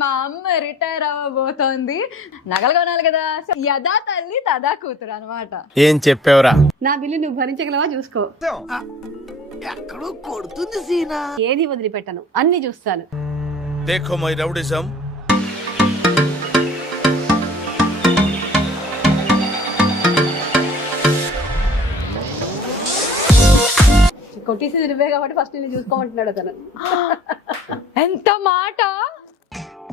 మా అమ్మ రిటైర్ అవ్వబోతోంది, నగలు కొనాలి కదా. యదా తల్లి తదా కూతురు అనమాట. ఏం చెప్పావురా? నా బిల్లు నువ్వు భరించగలవా చూసుకో. ఎక్కడో కొడుతుంది సీనా. ఏది వదిలిపెట్టను, అన్ని చూస్తాను. देखो మై రౌడిజం. కొట్టేసి నువ్వే కాబట్టి ఫస్ట్ నేను చూసుకోమంటున్నాడు అతను. ఎంత మాట!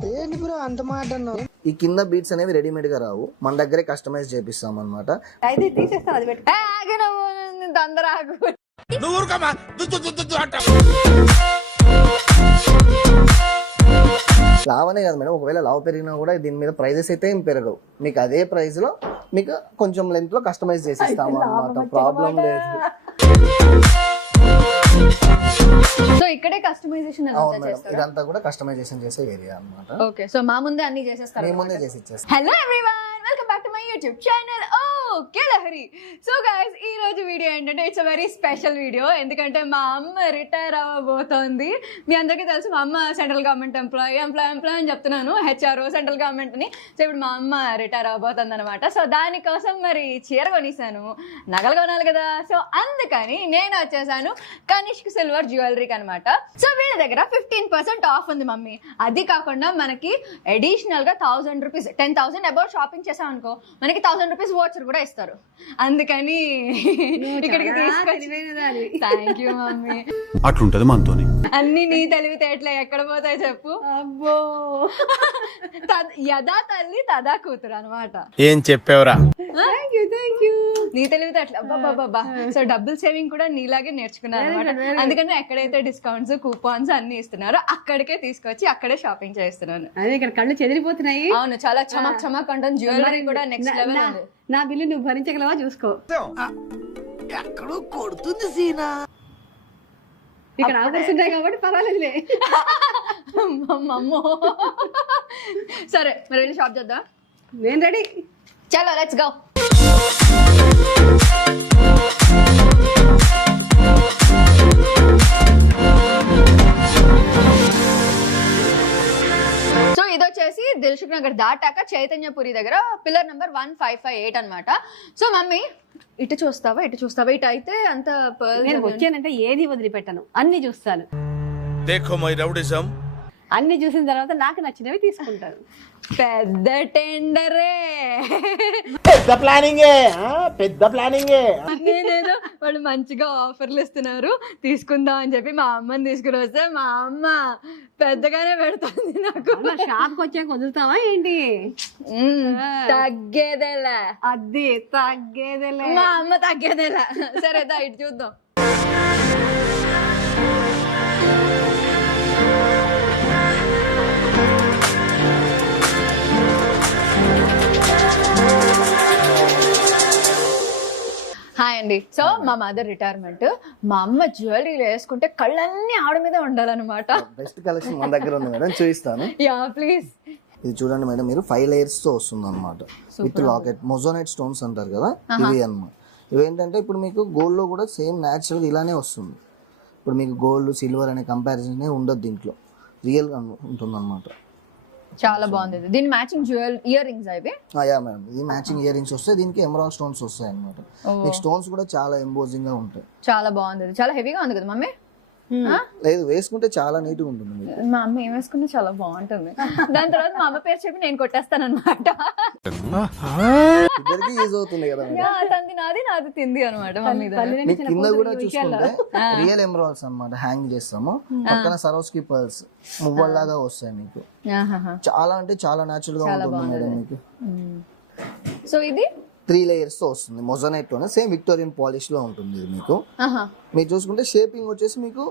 ఏంటి బ్రో అంత మాట అన్నావు? ఈ కింద బీట్స్ అనేవి రెడీమేడ్ గా రావు, మన దగ్గరే కస్టమైజ్ చేపిస్తాం అన్నమాట. అయితే తీసేస్తాను, అది పెట్టు. తొందర ఆగు. లావనే కదా మేడం, ఒకవేళ లావు పెరిగినా కూడా దీని మీద ప్రైజెస్ అయితే ఏం పెరగవు. మీకు అదే ప్రైస్ లో మీకు కొంచెం లెంత్ లో కస్టమైజ్ చేసిస్తాము అన్నమాట. ప్రాబ్లం లేదు. సో ఇక్కడే కస్టమైజేషన్ అవును మేడం, ఇదంతా కూడా కస్టమైజేషన్ చేసే ఏరియా అన్నమాట. ఓకే, సో మా ముందే అన్ని చేసేస్తారు. మీ ముందే చేసి ఇచ్చేస్తాం. Hello everyone, welcome back to my YouTube channel okay Lahari. So guys, ఈ రోజు వీడియో ఏంటంటే it's a very special video. ఎందుకంటే మా అమ్మ రిటైర్ అవ్వబోతోంది. మీ అందరికీ తెలుసు, మా అమ్మ సెంట్రల్ గవర్నమెంట్ ఎంప్లాయీ అని చెప్తున్నాను, హెచ్ఆర్ఓ సెంట్రల్ గవర్నమెంట్ అని. సో ఇప్పుడు మా అమ్మ రిటైర్ అవ్వబోతుంది అనమాట. సో దానికోసం మరి చీర కొనిసాను, నగలు కొనాలి కదా. సో అందుకని నేను వచ్చేసాను కనిష్క్ సిల్వర్ జ్యువెలరీకి అనమాట. సో వీళ్ళ దగ్గర 15% ఆఫ్ ఉంది మమ్మీ. అది కాకుండా మనకి అడిషనల్ గా 1000 రూపీస్, 10,000 అబౌట్ షాపింగ్ చేసాం అనుకో, మనకి 1000 రూపీస్ వాచర్ కూడా ఇస్తారు. అందుకని ఇక్కడికి తీసుకొచ్చి థ్యాంక్ యూ మమ్మీ. అట్లుంటది మనతోని. అన్ని నీ తెలివితేటలే, ఎక్కడ పోతాయి చెప్పు. అబ్బో, యదా తల్లి తదా కూతురు అనమాట. ఏం చెప్పావురా? Thank you. నీ తెలివితేటలు అబ్బాబాబా. సో డబ్బుల్ సేవింగ్ కూడా నీలాగే నేర్చుకున్నాను అనమాట. అందుకని ఎక్కడైతే డిస్కౌంట్స్ కూపాన్స్ అన్ని ఇస్తున్నారో అక్కడికే తీసుకొచ్చి అక్కడే షాపింగ్ చేస్తున్నాను. అదే ఇక్కడ కళ్ళు చెదిరిపోతున్నాయి. అవును, చాలా చమక్ చమక్ అంటాను. జ్యువెలరీ కూడా నెక్స్ట్ లెవెల్ ఉంది. నా బిల్లు నువ్వు భరించగలవా చూసుకో. ఎక్కడో కొడుతుంది సీనా. ఇక్కడ ఆఫర్స్ ఉంటాయి కాబట్టి పర్వాలేదులే. అమ్మో. సరే మరి వెళ్ళి షాప్ చేద్దాం. నేను రెడీ. చలో లెట్స్ గో. సో ఇది వచ్చేసి దిల్సుఖ్ నగర్ దాటాక చైతన్యపురి దగ్గర పిల్లర్ నెంబర్ 1558 అనమాట. సో మమ్మీ ఇటు చూస్తావా ఇటు అయితే అంత నేను వచ్చానంటే ఏది వదిలిపెట్టను, అన్ని చూస్తాను. देखो మై రౌడిజం. అన్ని చూసిన తర్వాత నాకు నచ్చినవి తీసుకుంటాను. పెద్ద టెండరే, పెద్ద ప్లానింగ్. నేనేదో వాళ్ళు మంచిగా ఆఫర్లు ఇస్తున్నారు తీసుకుందాం అని చెప్పి మా అమ్మని తీసుకుని వస్తే మా అమ్మ పెద్దగానే పెడుతుంది నాకు. షాప్కి వచ్చాక వదులుతావా ఏంటి? తగ్గేదేలే, అది తగ్గేదేలే. మా అమ్మ తగ్గేదేలే. సరే దా ఇటు చూద్దాం. హాయ్ అండి. సో మా మదర్ రిటైర్మెంట్, మా అమ్మ జ్యువెలరీ వేసుకుంటే కళ్ళన్నీ ఆవిడ మీద ఉండాలన్నమాట. బెస్ట్ కలెక్షన్ మన దగ్గర ఉంది మేడం, చూపిస్తాను. Yeah please. ఇది చూడండి మేడం, మీరు 5 layers తో వస్తుంది అనమాట. విత్ లాకెట్, మొజోనైట్ స్టోన్స్ అంటారు కదా, ఇవి అన్నమాట. ఇవేంటంటే ఇప్పుడు మీకు గోల్డ్ లో కూడా సేమ్ న్యాచురల్ ఇలానే వస్తుంది. ఇప్పుడు మీకు గోల్డ్ సిల్వర్ అనే కంపారిజన్ ఉండదు, దీంట్లో రియల్ గా ఉంటుంది అనమాట. చాలా బాగుంది. దీని మ్యాచింగ్ ఇయర్ రింగ్స్ అవి. యా మేడం, ఇది మ్యాచింగ్ ఇయర్ రింగ్స్ వస్తాయి, దీనికి ఎమరాల్డ్ స్టోన్స్ వస్తాయి అనమాట. మీకు స్టోన్స్ కూడా చాలా ఎంబోజింగ్ గా ఉంటాయి. చాలా బాగుంది, చాలా హెవీగా ఉంది కదా మమ్మీ. లేదు, వేసుకుంటే చాలా నీట్ గా ఉంటుంది. మా అమ్మ ఏం వేసుకున్నా చాలా బాగుంటుంది. దాని తర్వాత మా అమ్మ పేరు చెప్పి నేను కొట్టేస్తాను అనమాట. ఇద్దరికి యూజ్ అవుతుంది కదా. తంది నాది, నాది తింది అనమాట మమ్మీ. మీకు కింద కూడా చూసుకుంటే రియల్ ఎమరాల్డ్స్ అన్నమాట హ్యాంగ్ చేస్తాము. పక్కన సరోస్కి పర్ల్స్ మువ్వల్లాగా వస్తాయి మీకు. చాలా అంటే చాలా న్యాచురల్ గా ఉంటుంది మేడం మీకు. సో ఇది 3 layers తో వస్తుంది, మొజోనైట్ లోనే సేమ్ విక్టోరియన్ పాలిష్ లో ఉంటుంది ఇది మీకు. మీరు చూసుకుంటే షేపింగ్ వచ్చేసి మీకు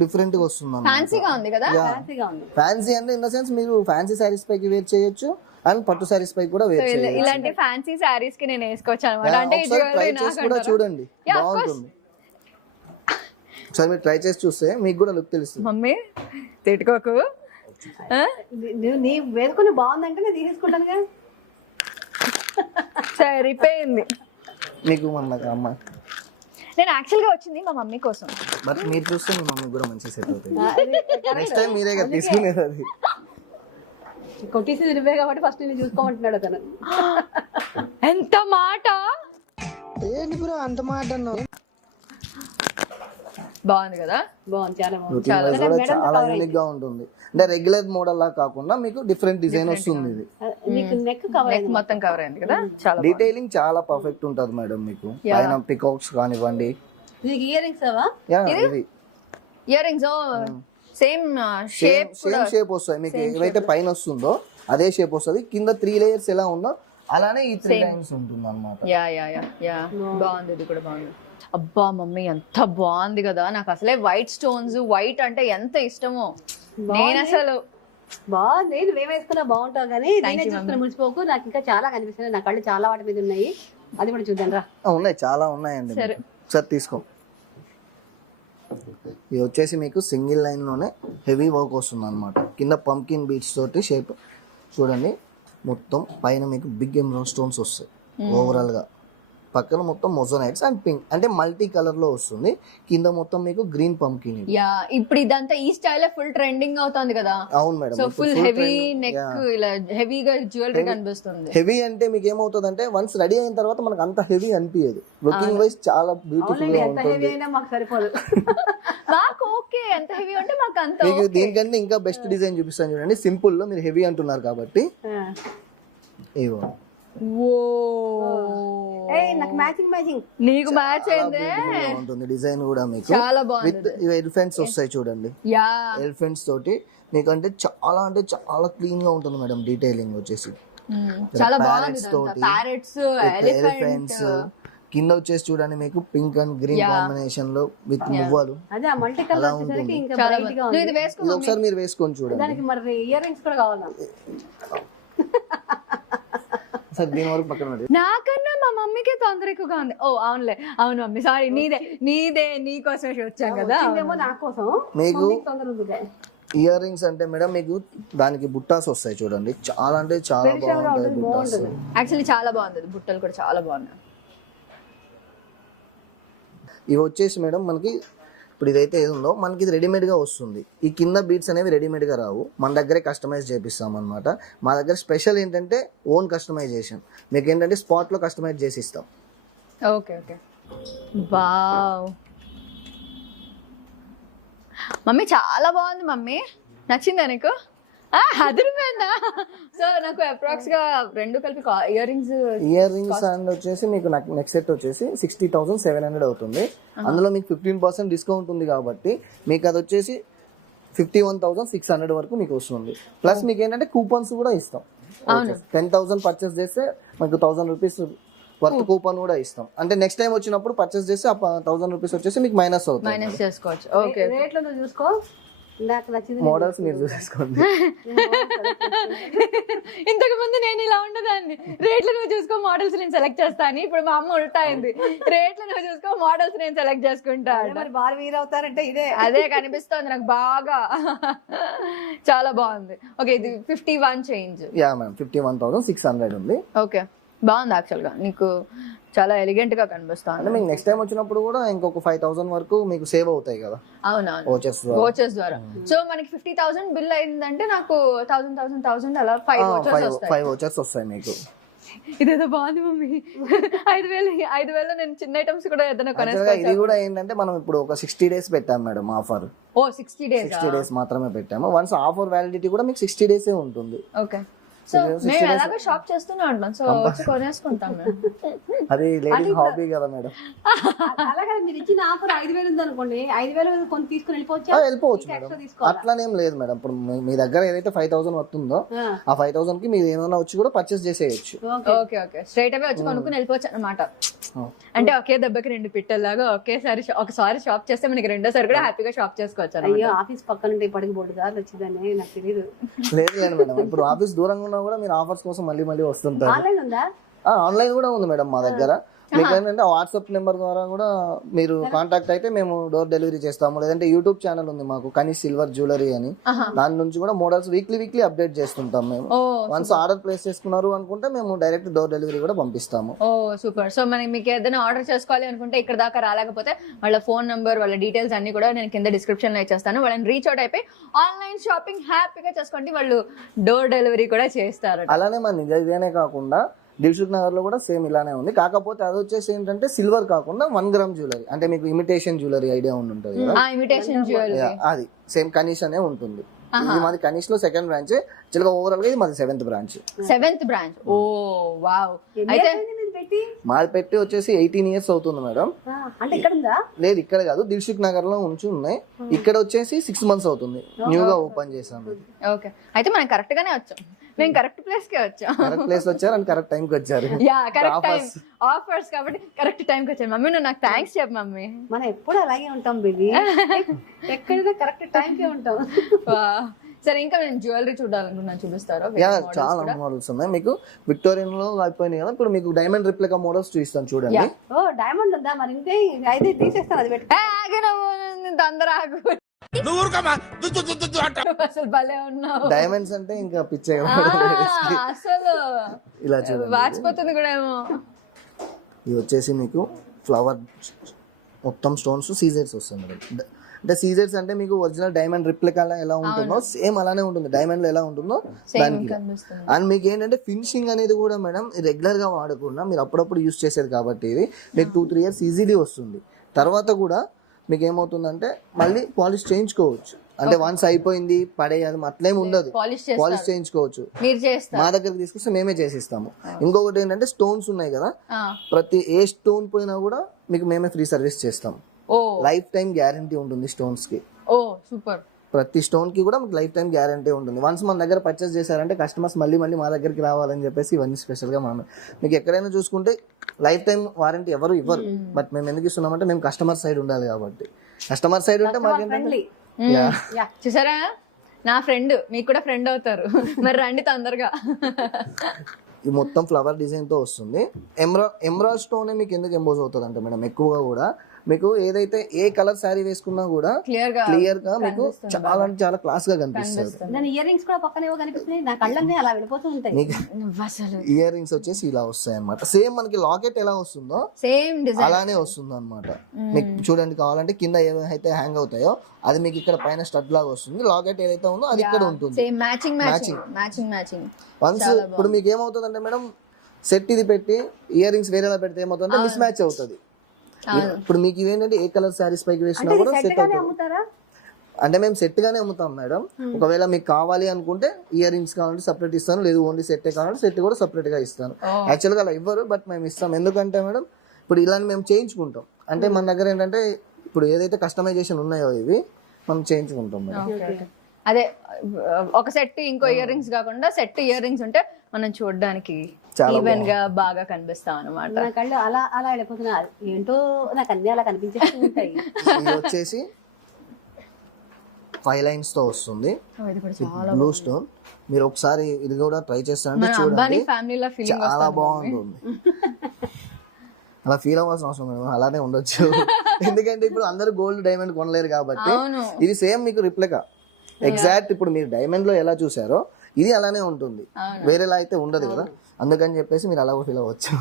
డిఫరెంట్ గా వస్తుంది. ఫ్యాన్సీగా ఉంది కదా. ఫ్యాన్సీ అంటే ఇన్ ద సెన్స్ మీరు ఫ్యాన్సీ సారీస్ పైకి వేర్ చేయొచ్చు అండ్ పట్టు సారీస్ పైకి కూడా వేర్ చేయొచ్చు. ఇలాంటి ఫ్యాన్సీ సారీస్ కి నేను వేసుకోవచ్చు అన్నమాట. అంటే ట్రై చేసి కూడా చూడండి, బాగుంటుంది. ఒకసారి మీరు ట్రై చేసి చూస్తే మీకు కూడా లుక్ తెలుస్తుంది. మమ్మీ తిట్టుకోకు. నీ వేసుకుని బాగుందంటే నేను తీసుకుంటాను కదా. సరిపోయింది మీకు మన అమ్మ. నేను యాక్చువల్ గా వచ్చింది మా మమ్మీ కోసం. బట్ మీరు చూస్తే మీ మమ్మీ కూడా మంచి సెట్ అవుతుంది. నెక్స్ట్ టైం మీరే కదా తీసుకునేది. అది కొట్టేసి నువ్వే కాబట్టి ఫస్ట్ నేను చూసుకోమంటున్నాడు అతను. ఎంత మాట. ఏంటి బ్రో అంత మాట అన్నావు? బాగుంది కదా? బాగుంది, చాలా బాగుంది. లుకింగ్ వైజ్ కూడా చాలా యూనిక్ గా ఉంటుంది. అంటే రెగ్యులర్ మోడల్ లా కాకుండా మీకు డిఫరెంట్ డిజైన్ వస్తుంది. ఇది నీకు నెక్ కవర్ నెక్ మొత్తం కవర్ అయింది కదా, చాలా డీటెయిలింగ్ చాలా పర్ఫెక్ట్ ఉంటుంది మేడం. మీకు పైన పికాక్స్ కానివ్వండి. నీకు ఇయర్ రింగ్స్ అవా? ఇది ear rings same shape same shape వస్తాయి మీకు. ఏవైతే పైన వస్తుందో అదే షేప్ వస్తుంది. కింద 3 లేయర్స్ ఎలా ఉందో అలానే ఈ 3 లైన్స్ ఉంటుంది అనమాట. యా యా యా యా బాగుంది. ఇది కూడా బాగుంది. అబ్బా మమ్మీ ఎంత బాగుంది కదా. నాకు అసలే వైట్ స్టోన్స్, వైట్ అంటే ఎంత ఇష్టమో. నేను అసలు బాగుంది. నువ్వేం వేసుకున్నా బాగుంటావు కానీ నేనే చూసుకున్నా ముడిచిపోకు. నాకు ఇంకా చాలా కనిపిస్తున్నాయి. నా కళ్ళు చాలా వాటి మీద ఉన్నాయి. అది కూడా చూద్దాం రా. ఉన్నాయి, చాలా ఉన్నాయండి. సార్ తీసుకో. ఇది వచ్చేసి మీకు సింగిల్ లైన్ లోనే హెవీ వర్క్ వస్తుంది అనమాట. కింద పంకిన్ బీట్స్ తోటి షేప్ చూడండి. మొత్తం పైన మీకు బిగ్ ఎమరాల్డ్ స్టోన్స్ వస్తాయి ఓవరాల్ గా. పక్కన మొత్తం మొజోనైట్స్ అండ్ పింక్ అంటే మల్టీ కలర్ లో వస్తుంది. కింద మొత్తం మీకు గ్రీన్ పంకిన్. యా ఇప్పుడు ఇదంతా ఈ స్టైల్ ఫుల్ ట్రెండింగ్ అవుతుంది కదా. అవును madam. So full heavy neck, ఇలా హెవీగా జ్యువెలరీ కనిపిస్తుంది. హెవీ అంటే మీకు ఏమవుతుంది అంటే వన్స్ రెడీ అయిన తర్వాత మనకు అంత హెవీ అనిపించదు. లుకింగ్ వైజ్ చాలా బ్యూటిఫుల్ గా ఎంత హెవీ ఉంటుంది. అయినా మాకు సరిపోదు. మాకు ఓకే, ఎంత హెవీ అంటే మాకు అంత మీకు దీనికంటే ఇంకా బెస్ట్ డిజైన్ చూపిస్తాను చూడండి. సింపుల్ లో మీరు హెవీ అంటున్నారు కాబట్టి ఇవో. నాకు మ్యాచింగ్ నీకు మ్యాచ్ అయిందే ఉంటుంది డిజైన్ కూడా మీకు. చాలా బాగుంది. విత్ ఎలిఫెంట్స్ వస్తాయి చూడండి. యా ఎలిఫెంట్స్ తోటి మీకు అంటే చాలా క్లీన్ గా ఉంటుంది మేడం. డీటెయిలింగ్ వచ్చేసి చాలా బాగుంది. Parrots, elephants. కింద వచ్చేసి చూడండి మీకు పింక్ అండ్ గ్రీన్ కాంబినేషన్ లో విత్ మువ్వలు. అదే ఆ మల్టీ కలర్ వచ్చేసరికి ఇంకా బ్రైట్ గా ఉంది. ఇది వేసుకో. ఇది ఒకసారి మీరు వేసుకొని చూడండి. దానికి మరి ఇయర్ రింగ్స్ కూడా కావాలా? సార్ దీని వరకు పక్కన పెట్టి. నాకన్నా మా మమ్మీకి తొందర ఎక్కువగా ఉంది. ఓ అవునులే, అవును మమ్మీ సారీ. నీదే నీ కోసం వచ్చాం కదా. ఏమో నా కోసం మీకు తొందర ఉంది. ఇయర్ రింగ్స్ అంటే మేడం మీకు దానికి బుట్టాస్ వస్తాయి చూడండి. చాలా అంటే చాలా బాగుంటాయి బుట్టాస్. యాక్చువల్లీ చాలా బాగుంది. బుట్టలు కూడా చాలా బాగున్నాయి. ఇవి వచ్చేసి మేడం మనకి ఇప్పుడు ఇదైతే ఏది ఉందో మనకి ఇది రెడీమేడ్ గా వస్తుంది. ఈ కింద బీట్స్ అనేవి రెడీమేడ్ గా రావు, మన దగ్గరే కస్టమైజ్ చేపిస్తాం అనమాట. మా దగ్గర స్పెషల్ ఏంటంటే ఓన్ కస్టమైజేషన్. మీకు ఏంటంటే స్పాట్ లో కస్టమైజ్ చేసి ఇస్తాం. Okay okay. వావ్ మమ్మీ చాలా బాగుంది. మమ్మీ నచ్చిందా నీకు? అదిరిపోయిందా? సో నాకు అప్రాక్స్ గా రెండు కలిపి ఇయర్ రింగ్స్ అండ్ వచ్చేసి మీకు నెక్స్ట్ సెట్ వచ్చేసి 60,700 అవుతుంది. అందులో మీకు 15% డిస్కౌంట్ ఉంది కాబట్టి మీకు అది వచ్చేసి 51,600 వరకు మీకు వస్తుంది. ప్లస్ మీకు ఏంటంటే కూపన్స్ కూడా ఇస్తాం. 10,000 పర్చేస్ చేస్తే మీకు 1,000 రూపీస్ వర్త్ కూపన్ కూడా ఇస్తాం. అంటే నెక్స్ట్ టైం వచ్చినప్పుడు పర్చేస్ చేస్తే 1,000 రూపీస్ వచ్చేసి మీకు మైనస్ అవుతుంది. మైనస్ చేసుకోవచ్చు. ఓకే. రేట్లు చూసుకో. నాకు నచ్చింది. మోడల్స్ మీరు చూసేసుకోండి. ఇంతకు ముందు నేను ఇలా ఉండదాన్ని. రేట్లు నువ్వు చూసుకో, మోడల్స్ నేను సెలెక్ట్ చేస్తాను. ఇప్పుడు మా అమ్మ ఉల్టా అయింది. రేట్లు నువ్వు చూసుకో, మోడల్స్ నేను సెలెక్ట్ చేసుకుంటా. మరి బాగా వీరు అవుతారంటే ఇదే అదే కనిపిస్తుంది నాకు బాగా. చాలా బాగుంది. ఓకే ఇది 51 చేంజ్. యా మ్యామ్ 51,600 ఉంది. ఓకే బాగుంది. యాక్చువల్ గా నీకు చాలా ఎలిగెంట్ గా కనిపిస్తుంది. అంటే మీకు నెక్స్ట్ టైం వచ్చినప్పుడు కూడా ఇంకొక 5,000 వరకు మీకు సేవ్ అవుతాయి కదా అవునవును వోచెస్ ద్వారా. సో మనకి 50,000 బిల్ అయిందంటే నాకు 1,000 అలా 5 వోచెస్ వస్తాయి మీకు. ఇదేదో బాగుంది మమ్మీ. 5,000 నేను చిన్న ఐటమ్స్ కూడా ఏదైనా కొనేస్తాను. ఇది కూడా ఏంటంటే మనం ఇప్పుడు ఒక 60 డేస్ పెట్టాం మేడం ఆఫర్. ఓ 60 డేస్ మాత్రమే పెట్టాము. వన్స్ ఆఫర్ వ్యాలిడిటీ కూడా మీకు 60 డేసే ఉంటుంది. ఓకే. సో మేము ఎలాగో షాప్ చేస్తూనే ఉంటాం. సో వచ్చి కొనేసుకుంటాం. అది లేడీ హాబీ కదా మేడం. అలాగే మీరు ఇచ్చిన ఆఫర్ 5,000 ఉంది అనుకోండి, 5,000 కొన్ని తీసుకుని వెళ్ళిపోవచ్చు మేడం. అట్లానేం లేదు మేడం. ఇప్పుడు మీ దగ్గర ఏదైతే 5,000 వస్తుందో ఆ 5,000 కి మీరు ఏమైనా వచ్చి కూడా పర్చేస్ చేసేయచ్చు. Okay okay. స్ట్రైట్ అవే వచ్చి కొనుక్కుని వెళ్ళిపోవచ్చు అనమాట. అంటే ఒకే దెబ్బకి 2 పిట్టల్లాగా ఒకసారి షాప్ చేస్తే మనకి రెండోసారి కూడా హ్యాపీగా షాప్ చేసుకోవచ్చు. అయ్యో ఆఫీస్ పక్కన ఉంటే ఇప్పటికి 3 సార్లు వచ్చిందని నాకు తెలియదు. లేదు మేడం. ఇప్పుడు ఆఫీస్ దూరంగా ఉన్నా కూడా మీరు ఆఫర్స్ కోసం మళ్ళీ వస్తుంటారు. ఆన్లైన్ ఉందా? ఆన్లైన్ కూడా ఉంది మేడం మా దగ్గర. మీకు ఏంటంటే వాట్సాప్ నెంబర్ ద్వారా కూడా మీరు కాంటాక్ట్ అయితే మేము డోర్ డెలివరీ చేస్తాము. లేదంటే యూట్యూబ్ ఛానల్ ఉంది మాకు కనీష్ సిల్వర్ జ్యువెలరీ అని, దాని నుంచి కూడా మోడల్స్ వీక్లీ అప్డేట్ చేస్తుంటాం మేము. వన్స్ ఆర్డర్ ప్లేస్ చేసుకున్నారు అనుకుంటే మేము డైరెక్ట్ డోర్ డెలివరీ కూడా పంపిస్తాము. ఓ సూపర్. సో మనకి మీకు ఏదైనా ఆర్డర్ చేసుకోవాలి అనుకుంటే ఇక్కడ దాకా రాలేకపోతే వాళ్ళ ఫోన్ నంబర్, వాళ్ళ డీటెయిల్స్ అన్ని కూడా నేను కింద డిస్క్రిప్షన్ లో ఇచ్చేస్తాను. వాళ్ళని రీచ్ అవుట్ అయిపోయి ఆన్లైన్ షాపింగ్ హ్యాపీగా చేసుకోండి. వాళ్ళు డోర్ డెలివరీ కూడా చేస్తారు. అలానే మన ఇదేనే కాకుండా దిల్సుఖ్ నగర్ లో కూడా సేమ్ ఇలానే ఉంది. కాకపోతే అది వచ్చేసి ఏంటంటే సిల్వర్ కాకుండా 1 గ్రామ్ జ్యువెలరీ, అంటే మీకు ఇమిటేషన్ జ్యువెలరీ ఐడియా ఉంటుంది కదా, ఇమిటేషన్ జ్యువెలరీ అది సేమ్ కనీష్ అనే ఉంటుంది. ఇది మాది కనీష్ లో 2nd బ్రాంచ్, చిలక ఓవరాల్ గా ఇది మాది 7th బ్రాంచ్. 7th branch. ఓ వావ్. అయితే మాది పెట్టి వచ్చేసి 18 years అవుతుంది మేడం. అంటే ఇక్కడ ఉందా? లేదు ఇక్కడ కాదు, దిల్సుఖ్ నగర్ లో ఉంచి ఉన్నాయి. ఇక్కడ వచ్చేసి 6 months అవుతుంది, న్యూ గా ఓపెన్ చేసాము. ఓకే, అయితే మనం కరెక్ట్ గానే వచ్చాం. మేము కరెక్ట్ ప్లేస్ కే వచ్చాం. కరెక్ట్ ప్లేస్ వచ్చారు అండ్ కరెక్ట్ టైం కి వచ్చారు. యా కరెక్ట్ టైం, ఆఫర్స్ కాబట్టి కరెక్ట్ టైం కి వచ్చాను. మమ్మీ నువ్వు నాకు థ్యాంక్స్ చెప్పు మమ్మీ. మనం ఎప్పుడు అలాగే ఉంటాం బేబీ, ఎక్కడైనా కరెక్ట్ టైం కే ఉంటాం. సరే ఇంకా నేను జ్యువెలరీ చూడాలనుకున్నాను, చూపిస్తారా? చాలా మోడల్స్ ఉన్నాయి. మీకు విక్టోరియన్ లో అయిపోయినాయి కదా, ఇప్పుడు మీకు డైమండ్ రిప్లికా మోడల్స్ చూపిస్తాను చూడండి. ఓ డైమండ్ ఉందా? మరి ఇంకే అయితే తీసేస్తాను, అది పెట్టు. తొందర ఆగు. అసలు భలే ఉన్నావు. డైమండ్స్ అంటే ఇంకా పిచ్చే అసలు ఇలా చూడండి, వాచిపోతుంది కూడా ఏమో. ఇది వచ్చేసి మీకు ఫ్లవర్ మొత్తం స్టోన్స్ సీజర్స్ వస్తుంది మేడం. అంటే సీజర్స్ అంటే మీకు ఒరిజినల్ డైమండ్ రిప్లికా ఎలా ఉంటుందో సేమ్ అలానే ఉంటుంది, డైమండ్ లో ఎలా ఉంటుందో దానికి. అండ్ మీకు ఏంటంటే ఫినిషింగ్ అనేది కూడా మేడం రెగ్యులర్ గా వాడకుండా మీరు అప్పుడప్పుడు యూస్ చేసేది కాబట్టి ఇది మీకు 2-3 years ఈజీలీ వస్తుంది. తర్వాత కూడా మీకు ఏమవుతుందంటే మళ్ళీ పాలిష్ చేయించుకోవచ్చు. అంటే వన్స్ అయిపోయింది పడేయాలి అట్లేం ఉండదు, పాలిష్ చేయించుకోవచ్చు. మా దగ్గరికి తీసుకొస్తే మేమే చేసిస్తాము. ఇంకొకటి ఏంటంటే స్టోన్స్ ఉన్నాయి కదా, ప్రతి ఏ స్టోన్ పోయినా కూడా మీకు మేమే ఫ్రీ సర్వీస్ చేస్తాం. లైఫ్ టైం గ్యారంటీ ఉంటుంది స్టోన్స్ కి. ఓ సూపర్. ప్రతి స్టోన్ కి కూడా మీకు లైఫ్ టైం గ్యారంటీ ఉంటుంది. వన్స్ మన దగ్గర పర్చేస్ చేశారంటే కస్టమర్స్ మళ్ళీ మా దగ్గరికి రావాలని చెప్పేసి ఇవన్నీ స్పెషల్ గా మనం మీకు ఎక్కడైనా చూసుకుంటే లైఫ్ టైం వారంటీ ఎవరు ఇవ్వరు. బట్ మేము ఎందుకు ఇస్తున్నామంటే మేము కస్టమర్ సైడ్ ఉండాలి కాబట్టి. కస్టమర్ సైడ్ ఉంటే మాకేంటంటే చూసారా, నా ఫ్రెండ్ మీకు కూడా ఫ్రెండ్ అవుతారు. మరి రండి తొందరగా. ఈ మొత్తం ఫ్లవర్ డిజైన్ తో వస్తుంది. ఎమరాల్డ్ స్టోన్ మీకు ఎందుకు ఎంబోజ్ అవుతుంది అంటే మేడం ఎక్కువగా కూడా మీకు ఏదైతే ఏ కలర్ శారీ వేసుకున్నా కూడా క్లియర్ గా మీకు చాలా అంటే చాలా క్లాస్ గా కనిపిస్తుంది. నేను ఇయర్ రింగ్స్ కూడా పక్కనే కనిపిస్తున్నాయి, నా కళ్ళన్నీ అలా వెళ్ళిపోతూ ఉంటాయి. ఇయర్ రింగ్స్ వచ్చేసి ఇలా వస్తాయి అనమాట. సేమ్ మనకి లాకెట్ ఎలా వస్తుందో సేమ్ డిజైన్ అలానే వస్తుంది అనమాట. మీకు చూడండి, కావాలంటే కింద ఏవైతే హ్యాంగ్ అవుతాయో అది మీకు ఇక్కడ పైన స్టడ్ లాగా వస్తుంది. లాకెట్ ఏదైతే ఉందో అది ఇక్కడ ఉంటుంది. వన్స్ ఇప్పుడు మీకు ఏమవుతుంది అంటే మేడం సెట్ ఇది పెట్టి ఇయర్ రింగ్స్ వేరేలా పెడితే ఏమవుతుంది మిస్ మ్యాచ్ అవుతుంది. ఇప్పుడు మీకు ఇవేంటంటే ఏ కలర్ శారీస్ పైకి వేసినా కూడా సెట్ అవుతుంది. అంటే మేము సెట్ గానే అమ్ముతాం మేడం. ఒకవేళ మీకు కావాలి అనుకుంటే ఇయర్ రింగ్స్ కావాలంటే సపరేట్ ఇస్తాను, లేదు ఓన్లీ సెట్ కావాలంటే సెట్ కూడా సపరేట్ గా ఇస్తాను. యాక్చువల్ గా అలా ఇవ్వరు, బట్ మేము ఇస్తాం. ఎందుకంటే మేడం ఇప్పుడు ఇలా మేము చేయించుకుంటాం. అంటే మన దగ్గర ఏంటంటే ఇప్పుడు ఏదైతే కస్టమైజేషన్ ఉన్నాయో ఇవి మనం చేయించుకుంటాం మేడం. అదే ఒక సెట్ ఇంకో ఇయర్ రింగ్స్ కాకుండా సెట్ ఇయర్ రింగ్స్ ఉంటే మనం చూడడానికి ఈవెన్ గా బాగా కనిపిస్తాం అన్నమాట. నా కళ్ళు అలా అలా వెళ్ళిపోతున్నా, ఏంటో నాకు అన్ని అలా కనిపించేస్తూ ఉంటాయి. ఇది వచ్చేసి 5 lines తో వస్తుంది బ్లూ స్టోన్. మీరు ఒకసారి ఇది కూడా ట్రై చేస్తారంటే చూడండి, చాలా బాగుంటుంది. అలా ఫీల్ అవ్వాల్సిన అవసరం లేదు, అలానే ఉండొచ్చు. ఎందుకంటే ఇప్పుడు అందరూ గోల్డ్ డైమండ్ కొనలేరు కాబట్టి ఇది సేమ్ మీకు రిప్లికా ఎగ్జాక్ట్. ఇప్పుడు మీరు డైమండ్ లో ఎలా చూసారో ఇది అలానే ఉంటుంది, వేరేలా అయితే ఉండదు కదా. అందుకని చెప్పేసి మీరు అలా ఫీల్ అవ్వచ్చు.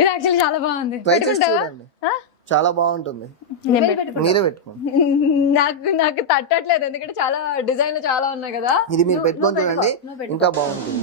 ఇది యాక్చువల్లీ చాలా బాగుంది, ట్రై చేసి చూడండి, చాలా బాగుంటుంది. మీరే పెట్టుకోండి. నాకు తట్టట్లేదు ఎందుకంటే చాలా డిజైన్లు చాలా ఉన్నాయి కదా. ఇది మీరు పెట్టుకొని చూడండి, ఇంకా బాగుంటుంది.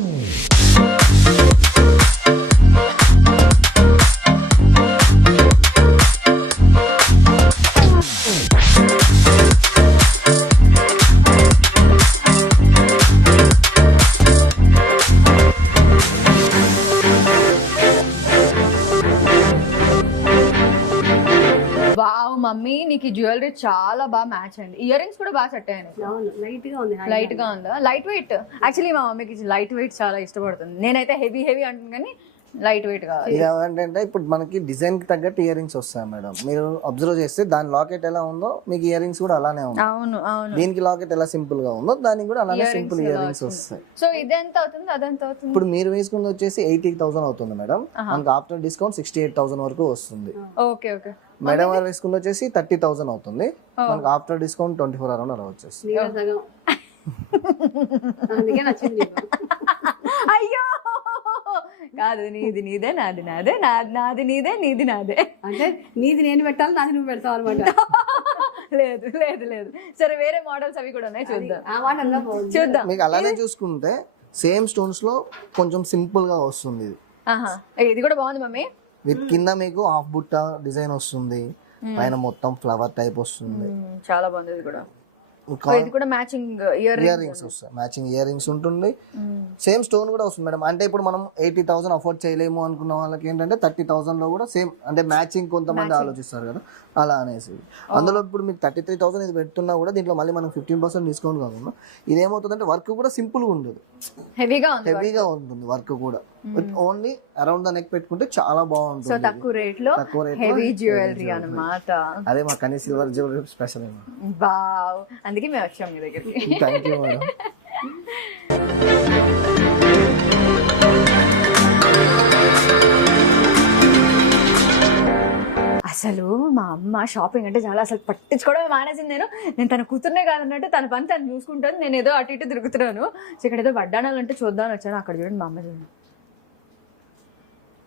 మమ్మీ నీకు జ్యువెలరీ చాలా బాగా మ్యాచ్ అయింది. ఇయర్ రింగ్స్ కూడా బాగా సెట్ అయ్యాయి. లైట్ గా ఉందా? Light weight. యాక్చువల్లీ మా మమ్మీకి లైట్ వెయిట్ చాలా ఇష్టపడుతుంది. నేనైతే హెవీ అంటాను కానీ లైట్ వెయిట్ గా. ఇది ఏంటంటే ఇప్పుడు మనకి డిజైన్ కి తగ్గట్టు ఇయర్ రింగ్స్ వస్తాయి మేడం. మీరు అబ్జర్వ్ చేస్తే దాని లాకెట్ ఎలా ఉందో మీకు ఇయర్ రింగ్స్ కూడా అలానే ఉంది. అవును అవును. దీనికి లాకెట్ ఎలా సింపుల్ గా ఉందో దానికి కూడా అలానే సింపుల్ ఇయర్ రింగ్స్ వస్తాయి. సో ఇదెంత అవుతుంది, అదెంత అవుతుంది? ఇప్పుడు మీరు వేసుకుంది వచ్చేసి 80,000 అవుతుంది మేడం. మనకి ఆఫ్టర్ డిస్కౌంట్ 68,000 వరకు వస్తుంది. Okay okay. మేడం వారు వేసుకుంది వచ్చేసి 30,000 అవుతుంది. మనకి ఆఫ్టర్ డిస్కౌంట్ 24 అరౌండ్ అలా వచ్చేస్తుంది. సగం అందుకే నచ్చింది నీకు. అయ్యో కాదు, నీది నీదే నాది నాదే, నాది నీదే నీది నాదే. అంటే నీది నేను పెట్టాలి, నాది నువ్వు పెడతావు అనమాట. లేదు లేదు లేదు. సరే వేరే మోడల్స్ అవి కూడా ఉన్నాయి, చూద్దాం. ఆ మాట అన్నా బాగుంది. చూద్దాం. మీకు అలానే చూసుకుంటే సేమ్ స్టోన్స్ లో కొంచెం సింపుల్ గా వస్తుంది ఇది. ఆహా, ఇది కూడా బాగుంది మమ్మీ. విత్ కింద మీకు హాఫ్ బుట్ట డిజైన్ వస్తుంది, పైన మొత్తం ఫ్లవర్ టైప్ వస్తుంది. చాలా బాగుంది ఇది కూడా. ఇది కూడా మ్యాచింగ్ ఇయర్ రింగ్స్ వస్తాయి, మ్యాచింగ్ ఇయర్ రింగ్స్ ఉంటుంది. సేమ్ స్టోన్ కూడా వస్తుంది మేడం. అంటే ఇప్పుడు మనం 80,000 అఫోర్డ్ చేయలేము అనుకున్న వాళ్ళకి ఏంటంటే 30,000 లో కూడా సేమ్ అంటే మ్యాచింగ్ కొంతమంది ఆలోచిస్తారు కదా, అలా అనేసి. అందులో ఇప్పుడు మీకు 33,000 ఇది పెడుతున్నా కూడా దీంట్లో మళ్ళీ మనం 15% డిస్కౌంట్ కాకుండా ఇది ఏమవుతుందంటే వర్క్ కూడా సింపుల్ గా ఉండదు, హెవీగా ఉంది. హెవీగా ఉంటుంది వర్క్ కూడా. With only around the neck పెట్టుకుంటే చాలా సో బాగుంటుంది. తక్కువ రేట్ లో హెవీ జ్యువెలరీ అన్నమాట. అదే మా కనీ సిల్వర్ జ్యువెలరీ స్పెషల్. వావ్, అందుకే మేము వచ్చాం మీ దగ్గరికి. Thank you madam. అసలు మా అమ్మ షాపింగ్ అంటే చాలా అసలు పట్టించుకోవడం మానేసింది. నేను తన కూతుర్నే కాదన్నట్టు తన పని తను చూసుకుంటాను, నేను ఏదో అటు ఇటు తిరుగుతున్నాను. సో ఇక్కడ ఏదో వడ్డాణాలు అంటే చూద్దామని వచ్చాను. అక్కడ చూడండి మా అమ్మ, చూడండి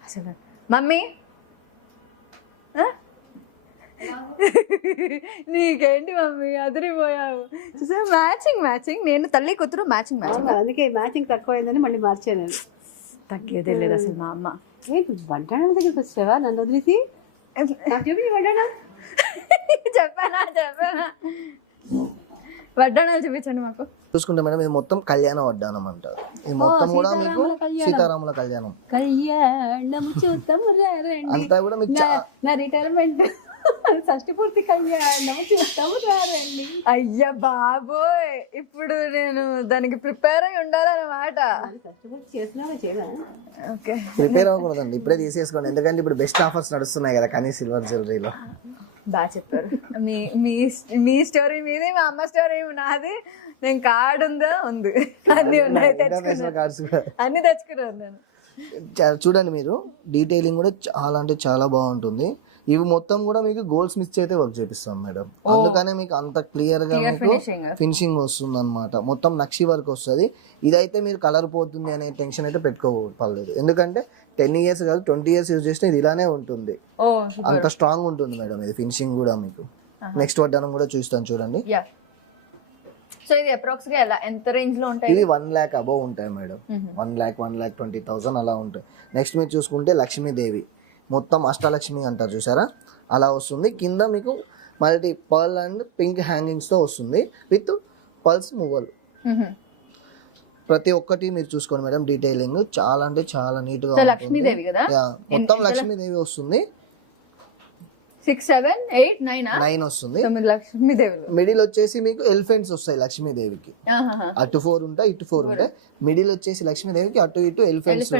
అసలు. మమ్మీ నీకేంటి మమ్మీ అదిరిపోయావు. చూసా, మ్యాచింగ్ మ్యాచింగ్. నేను తల్లి కూతురు మ్యాచింగ్ మ్యాచింగ్. అందుకే మ్యాచింగ్ తక్కువైందని మళ్ళీ మార్చాను నేను. తగ్గేదే లేదు అసలు మా అమ్మ. ఏంటి వడ్డాణాల దగ్గరికి వచ్చావా నన్ను వదిలేసి? నాకు చూపి వడ్డాణాలు. చెప్పానా వడ్డాణాలు చూపించండి మాకు. చూసుకుంటే మేడం ఇది మొత్తం కళ్యాణ వడ్డానం అంటారు. ఇది మొత్తం కూడా మీకు సీతారాముల కళ్యాణం. కళ్యాణం చూద్దాము రండి. అంతా కూడా మీకు నా రిటైర్మెంట్ షష్టి పూర్తి కళ్యాణం చూద్దాము రండి. అయ్యా బాబోయ్, ఇప్పుడు నేను దానికి ప్రిపేర్ అయి ఉండాలన్నమాట. షష్టి పూర్తి చేసినా చేయదా? ఓకే, ప్రిపేర్ అవ్వకూడదండి, ఇప్పుడే తీసేసుకోండి. ఎందుకంటే ఇప్పుడు బెస్ట్ ఆఫర్స్ నడుస్తున్నాయి కదా కనీ సిల్వర్ జ్యువెలరీలో. బాగా చెప్పారు. మీ స్టోరీ మీది, మా అమ్మ స్టోరీ నాది. నేను కార్డు ఉందా? ఉంది, అన్ని ఉన్నాయి, ఇంటర్నేషనల్ కార్డ్స్ కూడా అన్ని తెచ్చుకున్నాను నేను. చూడండి మీరు, డీటెయిలింగ్ కూడా చాలా అంటే చాలా బాగుంటుంది. ఇవి మొత్తం కూడా మీకు గోల్డ్ స్మిచ్ అయితే వర్క్ చేపిస్తాం మేడం. అందుకనే మీకు అంత క్లియర్ గా ఫినిషింగ్ వస్తుంది అనమాట. మొత్తం నక్షి వర్క్ వస్తుంది. ఇదైతే మీరు కలర్ పోతుంది అనే టెన్షన్ అయితే పెట్టుకోపర్లేదు. ఎందుకంటే 10 years కాదు 20 years యూజ్ చేసినా ఇది ఇలానే ఉంటుంది, అంత స్ట్రాంగ్ ఉంటుంది మేడం. ఇది ఫినిషింగ్ కూడా మీకు. నెక్స్ట్ వడ్డానం కూడా చూస్తాను చూడండి. సో ఇది అప్రాక్స్ గా ఎంత రేంజ్ లో ఉంటాయి? ఇది 1 lakh అబౌవ్ ఉంటాయి మేడం. 1,20,000 అలా ఉంటాయి. నెక్స్ట్ మీరు చూసుకుంటే లక్ష్మీదేవి, మొత్తం అష్టలక్ష్మి అంటారు చూసారా, అలా వస్తుంది. కింద మీకు multi pearl and pink hangings తో వస్తుంది విత్ పల్స్ మూవల్. ప్రతి ఒక్కటి మీరు చూసుకోండి మేడం, డీటెయిలింగ్ చాలా అంటే చాలా నీట్ గా. లక్ష్మీదేవి కదా, మొత్తం లక్ష్మీదేవి వస్తుంది. 6, 7, 8, 9 వస్తుంది. లక్ష్మీదేవి. మిడిల్ వచ్చేసి మీకు ఎలిఫెంట్స్ వస్తాయి లక్ష్మీదేవికి. అటు 4 ఉంటాయి, ఇటు 4 ఉంటాయి. మిడిల్ వచ్చేసి లక్ష్మీదేవికి అటు ఇటు ఎలిఫెంట్స్.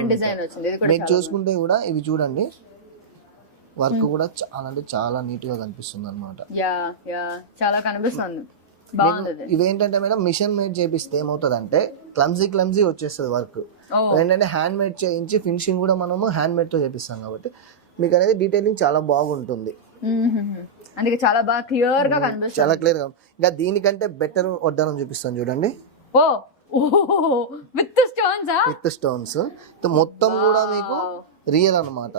మీకు చూసుకుంటే కూడా ఇవి చూడండి, వర్క్ కూడా చాలా అంటే చాలా నీట్ గా కనిపిస్తుంది అనమాట. చాలా కనిపిస్తుంది. ఇవేంటంటే మేడం మిషన్ మేడ్ చేపిస్తే ఏమవుతుంది క్లమ్జీ వచ్చేస్తుంది వర్క్. ఏంటంటే హ్యాండ్ మేడ్ చేయించి ఫినిషింగ్ కూడా మనము హ్యాండ్ మేడ్ తో చేపిస్తాం కాబట్టి మీకు అనేది డీటెయిలింగ్ చాలా బాగుంటుంది. అందుకే చాలా బాగా క్లియర్ గా కనిపిస్తుంది, చాలా క్లియర్ గా. ఇంకా దీనికంటే బెటర్ వడ్డానం చూపిస్తాను చూడండి. విత్ స్టోన్స్ మొత్తం కూడా మీకు రియల్ అన్నమాట.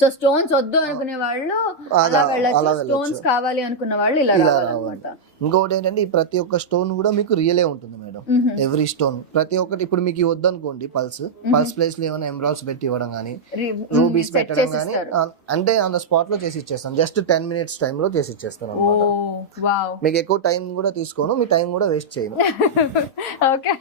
సో స్టోన్స్ వద్దు అనుకునే వాళ్ళు అలా వెళ్ళొచ్చు, స్టోన్స్ కావాలి అనుకున్న వాళ్ళు ఇలా రావాలన్నమాట. ఇంకొకటి ఏంటంటే ఈ ప్రతి ఒక్క స్టోన్ కూడా మీకు రియలే ఉంటుంది మేడం. ఎవ్రీ స్టోన్ ప్రతి ఒక్కటి. ఇప్పుడు మీకు వద్దు అనుకోండి పల్స్ ప్లేస్ లో ఏమైనా ఎమరాల్డ్స్ పెట్టి ఇవ్వడం కానీ, రూబీస్ పెట్టడం కానీ, అంటే ఆన్ ద స్పాట్ లో చేసి ఇచ్చేస్తాను. జస్ట్ 10 minutes టైమ్ లో చేసి ఇచ్చేస్తాను అనమాట. మీకు ఎక్కువ టైం కూడా తీసుకోను, మీ టైం కూడా వేస్ట్ చేయను. ఓకే,